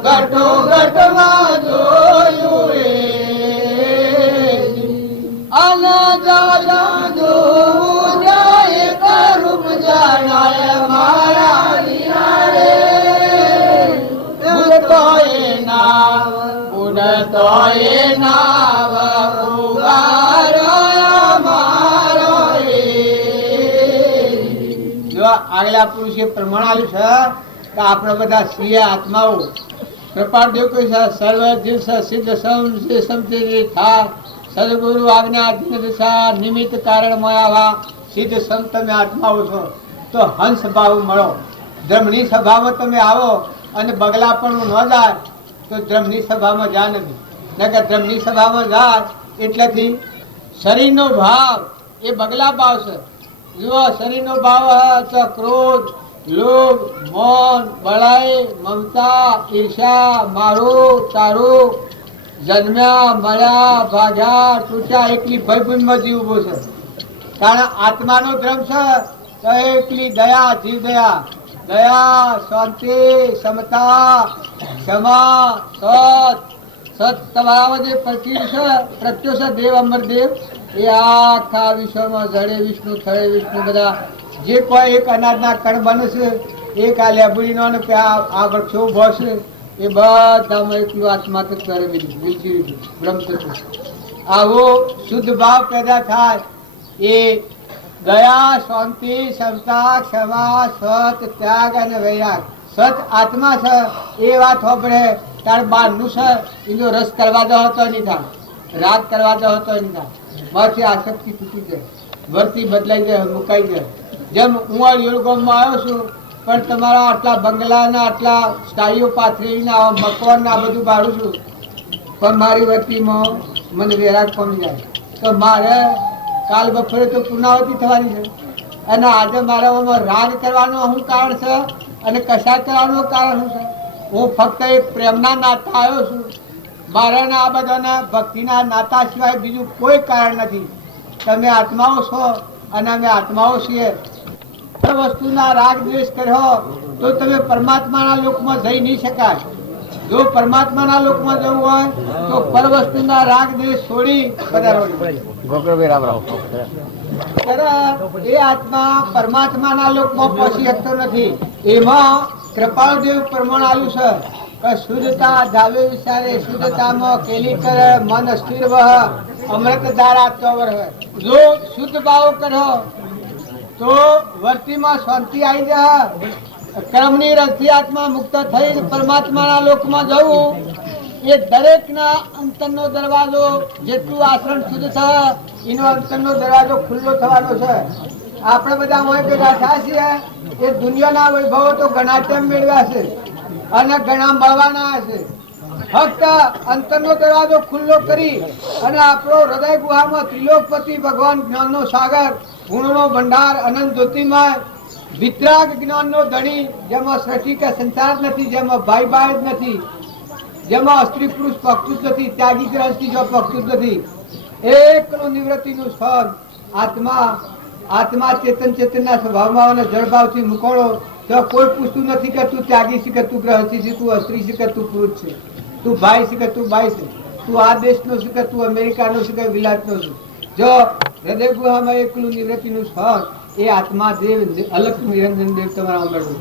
ઘટો ઘટવા જોયું રે, અનજાયા જોવું જાય કરૂપ જણાય મારા વિહારે, ઉડતોય નાવ ઉડતોય નાવ ઉગાર્યો મારો રે. જો આગલા પુરુષે પ્રમાણ આપ્યું છે કે આપણે બધા શ્રીય આત્માઓ કૃપાદેવ કોઈ છે, સર્વ દિવસ સિદ્ધ સમજે થા, સદગુરુ આજ્ઞા દિશા નિમિત્ત કારણ મળ્યા, સિદ્ધ સંત તમે આત્માઓ છો. તો હંસ ભાવ મળો, ધર્મની સભામાં તમે આવો અને બગલા પણ ન જાય તો ધર્મની સભામાં જા નથી, નકર ધર્મની સભામાં જાય એટલેથી શરીરનો ભાવ એ બગલા ભાવ છે. જુઓ શરીરનો ભાવ તો ક્રોધ, લોભ, મૌન, બળાઈ, મમતા, ઈર્ષા, મારું તારું, જન્મ્યા મળ્યા ભાગ્યા તૂટ્યા એકલી ભયભૂમિમાં જીવ ઉભો છે. કારણ આત્માનો ધર્મ છે તો એકલી દયા, જીવ દયા, દયા, શાંતિ, ક્ષમતા, ક્ષમા, સત તમારામાં જે પ્રત્યો છે દેવ અમરદેવ એ આખા વિશ્વમાં જડે વિષ્ણુ થળે વિષ્ણુ બધા જે કોઈ એક અનાજના કણ બને છે, એક આ લેબુડીનો ને આ વૃક્ષો ઉભો છે, એ બધામાં એકલું આત્મા તત્વ વિલચી બ્રહ્મ તત્વ. આવો શુદ્ધ ભાવ પેદા થાય એ દયા, શાંતિ, ક્ષમતા, ક્ષમા, સત, ત્યાગ અને વૈરાગ. સત આત્મા છે એ વાત હોપડે તાર બહારનું છે એનો રસ કરવા દો હતો નહીં થાય, રાગ કરવા દો હતો નહીં થાય, મારથી આસક્તિ તૂટી જાય, વર્તી બદલાઈ જાય, મુકાઈ જાય. જેમ હું આ યોગમાં આવ્યો છું પણ તમારા આટલા બંગલાના આટલા સ્ટાઈઓ પાથરીના મકવાનના આ બધું બાળું છું, પણ મારી વર્તીમાં મને વેરાગ પમી જાય તો મારે કાલ બપોરે તો પૂર્ણાવતી થવાની છે. અને આજે મારામાં રાગ કરવાનું શું કારણ છે અને કશાય કરવાનું કારણ શું છે? હું ફક્ત એક પ્રેમના નાતા આવ્યો છું, મારાના આ બધાના ભક્તિના નાતા સિવાય બીજું કોઈ કારણ નથી. તમે આત્માઓ છો અને અમે આત્માઓ છીએ. વસ્તુના રાગ દ્વેષ કર્યો તો તમે પરમાત્માના લોકમાં જઈ નહીં શકાય. જો પરમાત્માના લોકમાં જવું હોય તો પર વસ્તુના રાગ દ્વેષ છોડી એ આત્મા પરમાત્માના લોકમાં પહોંચી શકતો નથી. એમાં કૃપાળદેવ પ્રમાણ આવ્યું છે કે શુદ્ધતા ધાવે વિચારે, શુદ્ધતામાં કેલી કરે, મન સ્થિર વહ, અમૃત ધારા ચોવર હોય. જો શુદ્ધ ભાવ કરો તો વર્તીમાં શાંતિ આવી જાય, કર્મની રસથી આત્મા મુક્ત થઈ પરમાત્માના લોકમાં જવું એ દરેકના અંતરનો દરવાજો જેટલું આચરણ શુદ્ધ થાય એનો અંતરનો દરવાજો ખુલ્લો થવાનો છે. આપણે બધા હોય ભેગા થયા છીએ એ દુનિયાના વૈભવો તો ઘણા ટાઈમ મેળવ્યા છે અને ઘણા મળવાના છે. ફક્ત અંતરનો દરવાજો ખુલ્લો કરી અને આપણો હૃદય ગુહામાં ત્રિલોકપતિ ભગવાન જ્ઞાનનો સાગર, ગુણનો ભંડાર, અનંત જ્યોતિમય, વિતરાગ જ્ઞાનનો ધણી, જેમાં સૃષ્ટિ કે સંસાર જ નથી, જેમાં ભાઈ ભાઈ જ નથી, જેમાં સ્ત્રી પુરુષ પક્ષું જ નથી, ત્યાગી ગ્રહસ્થી જો પક્ષું જ નથી, એકનું નિવૃત્તિનું સ્થળ આત્મા. આત્મા ચેતન ચેતનના સ્વભાવમાં અને જળભાવથી મુકોડો તો કોઈ પૂછતું નથી કે તું ત્યાગી છે કે તું ગ્રહસ્થી છે, તું સ્ત્રી છે કે તું પુરુષ છે, તું ભાઈ છે કે તું બાઈ છે. તું આ દેશનો છું કે તું અમેરિકાનો છું કે વિલાતનો છું. જો હૃદય ગુહામાં એકલું નિવૃત્તિનું સ્થળ એ આત્મા દેવ અલગ નિરંજન દેવ તમારા મળવું,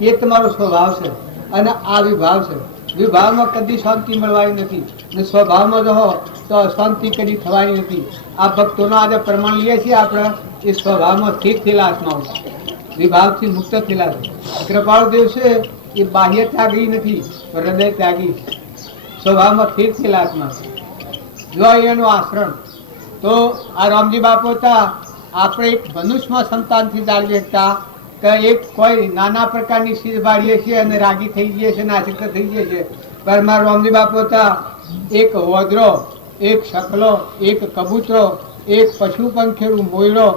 એ તમારો સ્વભાવ છે. અને આ વિભાવ છે. વિભાવમાં કદી શાંતિ મળવાની નથી ને સ્વભાવમાં રહો તો શાંતિ કદી થવાની નથી. આ ભક્તોનો આજે પ્રમાણ લઈએ છીએ આપણે, એ સ્વભાવમાં સ્થિર થયેલા આત્માઓ વિભાવથી મુક્ત થયેલા છે. કૃપાળુ દેવ છે એ બાહ્ય ત્યાગી નથી, હૃદય ત્યાગી, સ્વભાવમાં સ્થિર થયેલા આત્મા. જો અહીંયાનું આશ્રમ તો આ રામજી બાપુ હતા, આપણે એક મનુષ્યમાં સંતાનથી જાળવી શકતા કે એક કોઈ નાના પ્રકારની ચીજ બાળીએ છીએ અને રાગી થઈ જઈએ છીએ, નાસિક થઈ જઈએ છીએ. પણ મારા રામજી બાપુ હતા, એક વોદરો, એક શકલો, એક કબૂતરો, એક પશુ પંખીનું મોયડો,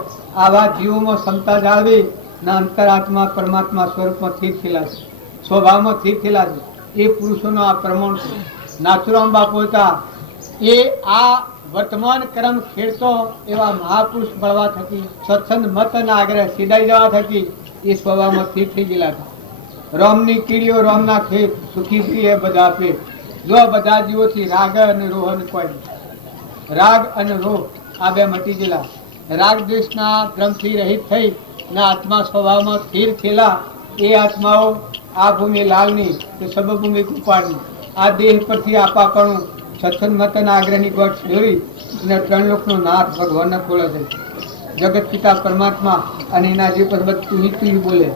આવા જીવોમાં ક્ષમતા જાળવી ના અંતરાત્મા પરમાત્મા સ્વરૂપમાં સ્થિર થયેલા છે, સ્વભાવમાં સ્થિર થયેલા છે. એ પુરુષોનો આ પ્રમાણ છે. નાથુરામ બાપુ હતા, એ આ વર્તમાન ક્રમ ખેડતો એવા મહાપુરુષ મળવા થકી, સત્સંગ મત અને આગ્રહ સીધાઈ જવા થકી એ સ્વભાવમાં સ્થિર થઈ ગયેલા હતા. રામની કીડીઓ રામના ખેત, સુખી પ્રિય બધા પેટ. જો બધા જીવોથી રાગ અને રોહ કોઈ, રાગ અને રોહ આ બે મટી ગયેલા. રાગ દ્વેષના ક્રમથી રહિત થઈ ના આત્મા સ્વભાવમાં સ્થિર થયેલા એ આત્માઓ આ ભૂમિ લાલની કે સર્વભૂમિ કૃપાળની આ દેહ પરથી આપાપણું સત્સંગ મતના આગ્રહની ગોઠ દોરી અને ત્રણ લોકનો નાથ ભગવાનને ખોલે છે. જગત પિતા પરમાત્મા અને એના જે પર તું બોલે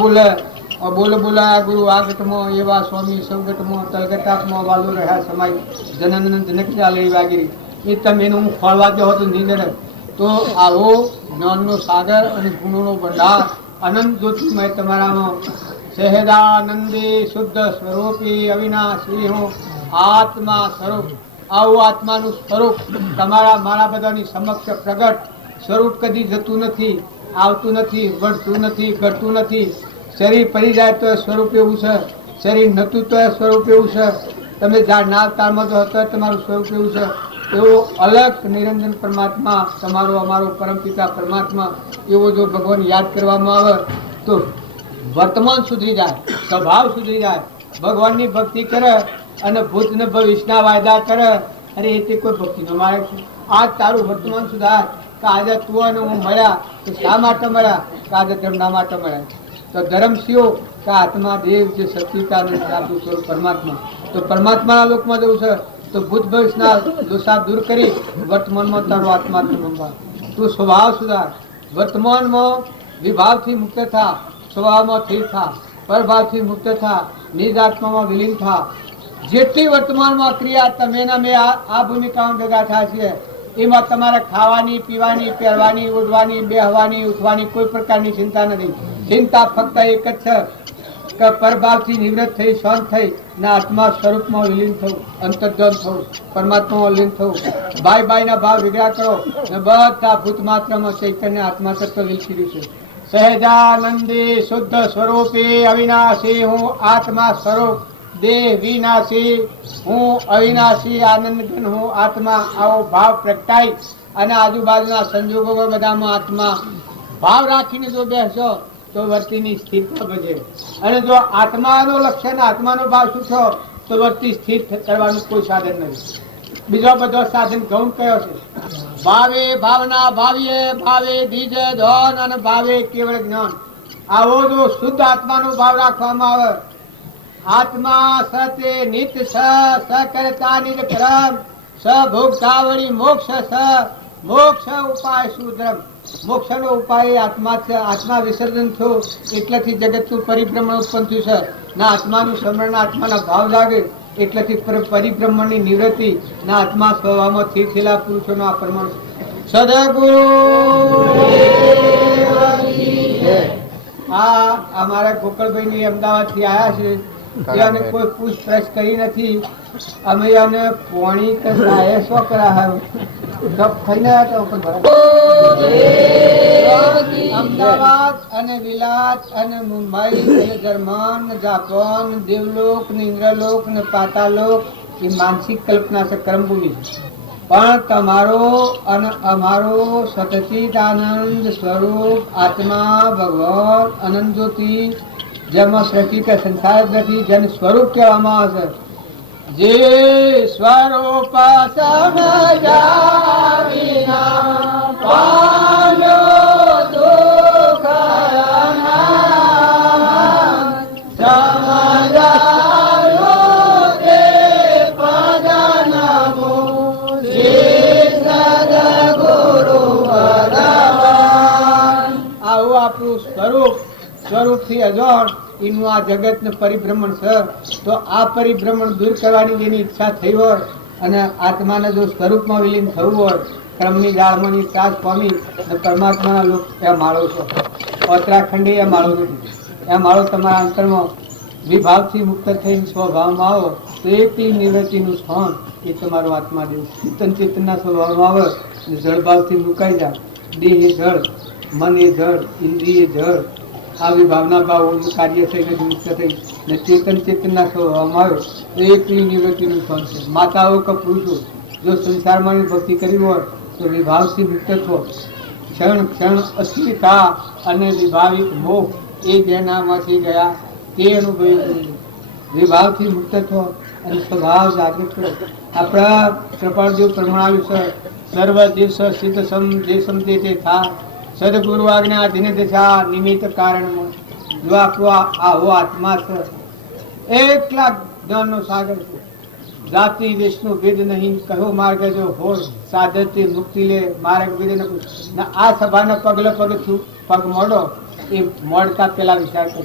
બોલે બોલો બોલા ગુરુ આગટમાં એવા સ્વામી સૌગટમાં તલગટામાં વાલો રહ્યા સમાય જનન જનક ચાલે વાગીરી. એ તમે એનું હું ખોળવા જો હતો નિંદર તો આવો જ્ઞાનનો સાગર અને ગુણોનો ભંડાર અનંત જ્યોતિમય તમારામાં સહેદાનંદી શુદ્ધ સ્વરૂપી અવિનાશી હું આત્મા સ્વરૂપ. આવું આત્માનું સ્વરૂપ તમારા મારા બધાની સમક્ષ પ્રગટ. સ્વરૂપ કદી જતું નથી, આવતું નથી, વધતું નથી, ઘટતું નથી. શરીર પડી જાય તો સ્વરૂપ એવું છે, શરીર નહોતું તો સ્વરૂપ એવું છે. તમે જ્યાં ના તાળમાં તો હતો તમારું સ્વરૂપ એવું છે. એવો અલગ નિરંજન પરમાત્મા તમારો અમારો પરમપિતા પરમાત્મા એવો જો ભગવાન યાદ કરવામાં આવે તો વર્તમાન સુધરી જાય, સ્વભાવ સુધરી જાય. ભગવાનની ભક્તિ કરે અને ભૂત ને ભવિષ્યના વાયદા કરે, અરે એ તે કોઈ ભક્તિ ન મારે છે. આજ તારું વર્તમાન સુધાર કે આજે તું અને હું મળ્યા તો શા માટે મળ્યા, કે આજે ધર્મના માટે મળ્યા. તો ધર્મ શિવ કે આત્મા દેવ જે સચિતાનંદ આપણું સ્વરૂપ પરમાત્મા. તો પરમાત્માના લોકમાં જવું છે તો ભૂત ભવિષ્યના દોષા દૂર કરી વર્તમાનમાં તારો આત્મા રમવા. તું સ્વભાવ સુધાર, વર્તમાનમાં વિભાવથી મુક્ત થા, સ્વભાવમાં સ્થિર થા, પરભાવથી મુક્ત થા, નિજ આત્મામાં વિલીન થા. જેટલી વર્તમાનમાં ક્રિયા તમે મેં આ ભૂમિકામાં ભેગા થાય છે એમાં તમારે ખાવાની, પીવાની, પહેરવાની, ઉડવાની, બેહવાની, ઉઠવાની કોઈ પ્રકારની ચિંતા નથી. ચિંતા ફક્ત એક જ છે કે પરભાવથી નિવૃત્ત થઈ, શાંત થઈ ને આત્મા સ્વરૂપમાં વિલીન થવું, અંતર્ધ્યાન થવું, પરમાત્મામાં વિલીન થવું. ભાઈ ભાઈના ભાવ વિગ્રહ કરો ને બધા ભૂત માત્રમાં ચૈતન્ય આત્મા તત્વ વિલખી છે. સહેજાનંદી શુદ્ધ સ્વરૂપી અવિનાશી હું આત્મા સ્વરૂપ, દેહ વિનાશી હું અવિનાશી આનંદઘન હું આત્મા. આવો ભાવ પ્રગટાઈ અને આજુબાજુના સંજોગોમાં બધામાં આત્મા ભાવ રાખીને જો બેસો તો વર્તીની સ્થિરતા વધે. અને જો આત્માનો લક્ષ્ય અને આત્માનો ભાવ શું થયો તો વર્તી સ્થિર કરવાનું કોઈ સાધન નથી. બીજો બધો સાધન ગૌણ કયો છે. ભાવે ભાવના, ભાવીએ ભાવે ધીજ ધન અને ભાવે કેવળ જ્ઞાન. આવો જો શુદ્ધ આત્માનો ભાવ રાખવામાં આવે, આત્મા સતે નિત કરતા નિજ ક્રમ સ ભોગતાવળી મોક્ષ સ મોક્ષ ઉપાય સુધર્મ. મોક્ષનો ઉપાય આત્મા છે. આત્મા વિસર્જન થયું એટલેથી જગતનું પરિભ્રમણ ઉત્પન્ન થયું છે. ના આત્માનું સ્મરણ, આત્માના ભાવ જાગે એટલેથી પરિભ્રમણની નિવૃત્તિ ના આત્મા સ્વભાવમાં સ્થિર થયેલા પુરુષોનો આ પ્રમાણ. સદગુરુ આ અમારા ગોકળભાઈ અમદાવાદ થી આવ્યા છે. એને કોઈ પૂછપરછ કરી નથી. અમે એને પોણી કે સાહેબ શું કરાવ્યું અમદાવાદ અને વિલાત અને મુંબઈ અને જર્મન, જાપાન, દેવલોક ને ઇન્દ્રલોક ને પાતાલોક એ માનસિક કલ્પના છે, કર્મભૂમિ છે. પણ તમારો અને અમારો સચિદાનંદ સ્વરૂપ આત્મા ભગવાન અનંત જ્યોતિ જેમાં સૃષ્ટિ કે સંસાર નથી, જેનું સ્વરૂપ કહેવામાં આવે છે જે સ્વરૂપ સમજ્યા વિના પામ્યો દુઃખ અનંત. સમજાયો તે પદનમો શ્રી સદગુરુ ભગવાન. આવું આપણું સ્વરૂપથી અજોડ એનું આ જગતનું પરિભ્રમણ છે. તો આ પરિભ્રમણ દૂર કરવાની જેની ઈચ્છા થઈ હોય અને આત્માને જો સ્વરૂપમાં વિલીન થવું હોય, ક્રમની જાળમાંની ત્રાસ પામી અને પરમાત્માના લોક એ માળો છો. ઉત્તરાખંડી એ માળો નથી. એ માળો તમારા અંતરમાં વિભાવથી મુક્ત થઈને સ્વભાવમાં આવો તો એકલી નિવૃત્તિનું સ્થાન એ તમારો આત્મા દેવ. ચિંતન ચેતનના સ્વભાવમાં આવે અને જળભાવથી મુકાઈ જાય. દેહ એ જળ, મન એ જળ, ઇન્દ્રિય જળ, આવી ભાવના ભાવ કાર્ય થઈને મુક્ત થઈ ને ચેતનના સ્વભાવમાં આવ્યો તો એકલી નિવૃત્તિનું સ્થાન છે. માતાઓ કે પુરુષો જો સંસારમાં ભક્તિ કરી હોય તો વિભાવથી મુક્ત થો. ક્ષણ ક્ષણ અસ્મિતા અને વિભાવિક મોહ એ જેનામાંથી ગયા તે અનુભવી વિભાવથી મુક્ત થો અને સ્વભાવ જાગૃત કરો. આપણા કૃપાળદેવ પ્રમાણાવ્યું છે સર્વ દિવસ સિદ્ધ સમ જે સમજે તે થા સદગુરુ આજ્ઞા દિને દશા નિમિત્ત કારણ. જો આપણો આવો આત્મા છે એકલા જ્ઞાનનો સાગર છે. જાતિ દેશનો ભેદ નહીં કહો માર્ગ જો હોય સાધતી મુક્તિ લે માર્ગ ભેદ ન. આ સભાના પગલે પગ મોડો એ મોડતા પેલા વિચાર કરો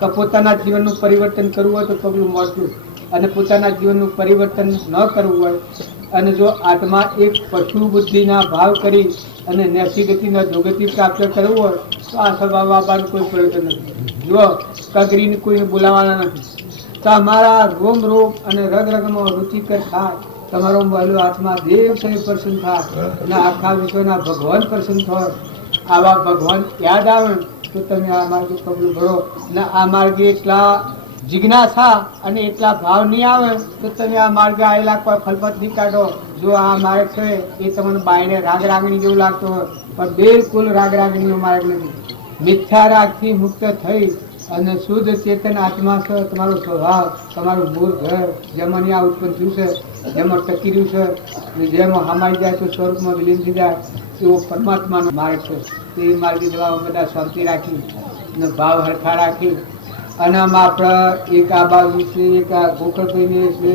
કે પોતાના જીવનનું પરિવર્તન કરવું હોય તો પગલું મોડતું, અને પોતાના જીવનનું પરિવર્તન ન કરવું હોય અને જો આત્મા એક પશુ બુદ્ધિના ભાવ કરી અને નેસી ગતિના દુર્ગતિ પ્રાપ્ત કરવું હોય તો આ સભામાં આવવાનું કોઈ પ્રયોજન નથી. જો કગરીને કોઈને બોલાવવાના નથી. તમારા રોમ અને રગમાં રુચિકર થાય. તમારો વહેલો આત્મા દેવ સહિત પ્રસન્ન થાય અને આખા વિશ્વના ભગવાન પ્રસન્ન થાય. આવા ભગવાન યાદ આવે તો તમે આ માર્ગે પગલું ભરો. અને આ માર્ગે એટલા જિજ્ઞાસા અને એટલા ભાવ નહીં આવે તો તમે આ માર્ગે આવેલા કોઈ ફલપત નહીં કાઢો. જો આ માર્ગ છે એ તમને બાયને રાગ રાગણી જેવું લાગતો હોય પણ બિલકુલ રાગ રાગણીનો માર્ગ નથી. મિથ્યા રાગથી મુક્ત થઈ અને શુદ્ધ ચેતન આત્મા છે. તમારો સ્વભાવ, તમારું મૂળ ઘર જેમાં આ ઉત્પન્ન થયું છે, જેમાં ટકી રહ્યું છે, જેમાં હમાઈ જાય તો સ્વરૂપમાં વિલીન થઈ જાય એવો પરમાત્માનો માર્ગ છે. તે માર્ગે જવા બધા શાંતિ રાખી અને ભાવ હરખા રાખી અને આમાં આપણે એક આ બાજુ છે, એક આ ગોકળભાઈને છે,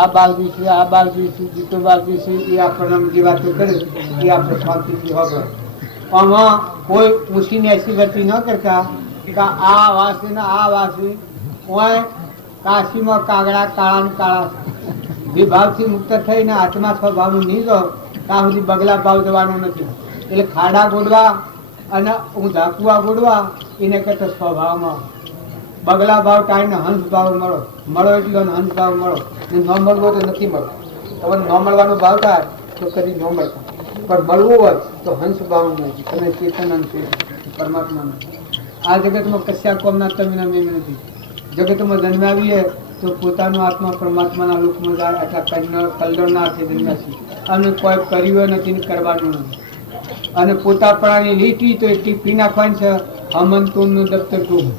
આ બાજુ છે, આ બાજુ છે, જીતો બાજુ છે, એ આપણને જે વાતો કરે એ આપણે શાંતિથી હોગળ. આમાં કોઈ ઊંચી નેસી ગતિ ન કરતા કે આ વાસે ને આ વાસે ઓય કાશીમાં કાગડા કાળા ને કાળા વિભાવથી મુક્ત થઈને આત્મા સ્વભાવનું નહીં રહો ત્યાં સુધી બગલા ભાવ જવાનો નથી. એટલે ખાડા ગોડવા અને ઊંધા કુવા ગોડવા એને કરતા સ્વભાવમાં બગલા ભાવ ટાઈને હંસ ભાવ મળો એટલો હંસ ભાવ મળો. ન મળવો તો નથી મળતો. તમને ન મળવાનો ભાવ થાય તો કદી ન મળતા, પણ મળવું હોય તો હંસ ભાવ નથી. તમે ચેતન અંશ પરમાત્માનું. આ જગતમાં કશ્યા કોમના તમે નથી. જગતમાં જન્માવીએ તો પોતાનો આત્મા પરમાત્માના લોકમાં જાય આટલા કલ્યાણના હાથે જન્મ્યા છે અને કોઈ કર્યું નથી ને કરવાનું નથી. અને પોતાપણાની લીટી તો એટલી પી નાખવાની છે હમંતોનું દફતર ટૂંક.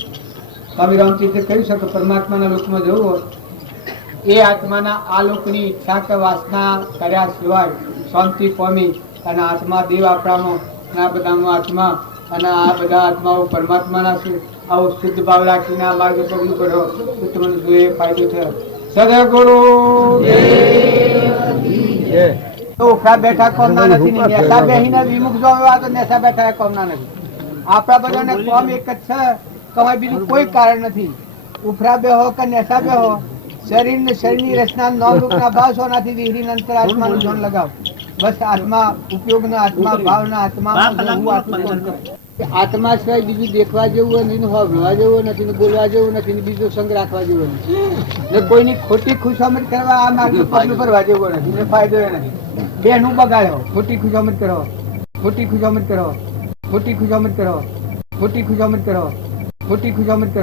સ્વામી રામચંદ્રે કહ્યું છે કે પરમાત્માના લોકમાં જવું હોય એ આત્માના આ લોકની ઈચ્છા કે વાસના કર્યા સિવાય શાંતિ પામી અને આત્મા દેવ આપણામાં આ બધામાં આત્મા અને આ બધા આત્માઓ પરમાત્માના છે. આવો શુદ્ધ ભાવ રાખીને આ માર્ગે પગલું કરો તો તમને જોઈએ ફાયદો થયો. સદગુરુ ઉખા બેઠા કોમના નથી, નેસા બેહીને વિમુખ જોવા તો નેસા બેઠા કોમના નથી. આપણા બધાને કોમ એક જ છે, કમાય બીજું કોઈ કારણ નથી. ઉફરા બેહો કે નેસા બેહો, શરીરની રચના નવ રૂપના ભાવ સોનાથી વિહરીને અંતર આત્માનું ધ્યાન લગાવ. બસ આત્મા ઉપયોગના આત્મા ભાવના આત્મા સિવાય બીજું દેખવા જેવું નથી, હોભળવા જેવું નથી, બોલવા જેવું નથી, બીજો સંગ રાખવા જેવો નથી ને કોઈની ખોટી ખુશામત કરવા આ માર્ગે પગલું ભરવા જેવો નથી ને ફાયદો એ નથી. બેનું બગાડ્યો, ખોટી ખુશામત કરો, ખોટી ખુશામત કરો, ખોટી ખુશામત કરો, ખોટી ખુશામત કરો, ખોટી ખુશામત કરો.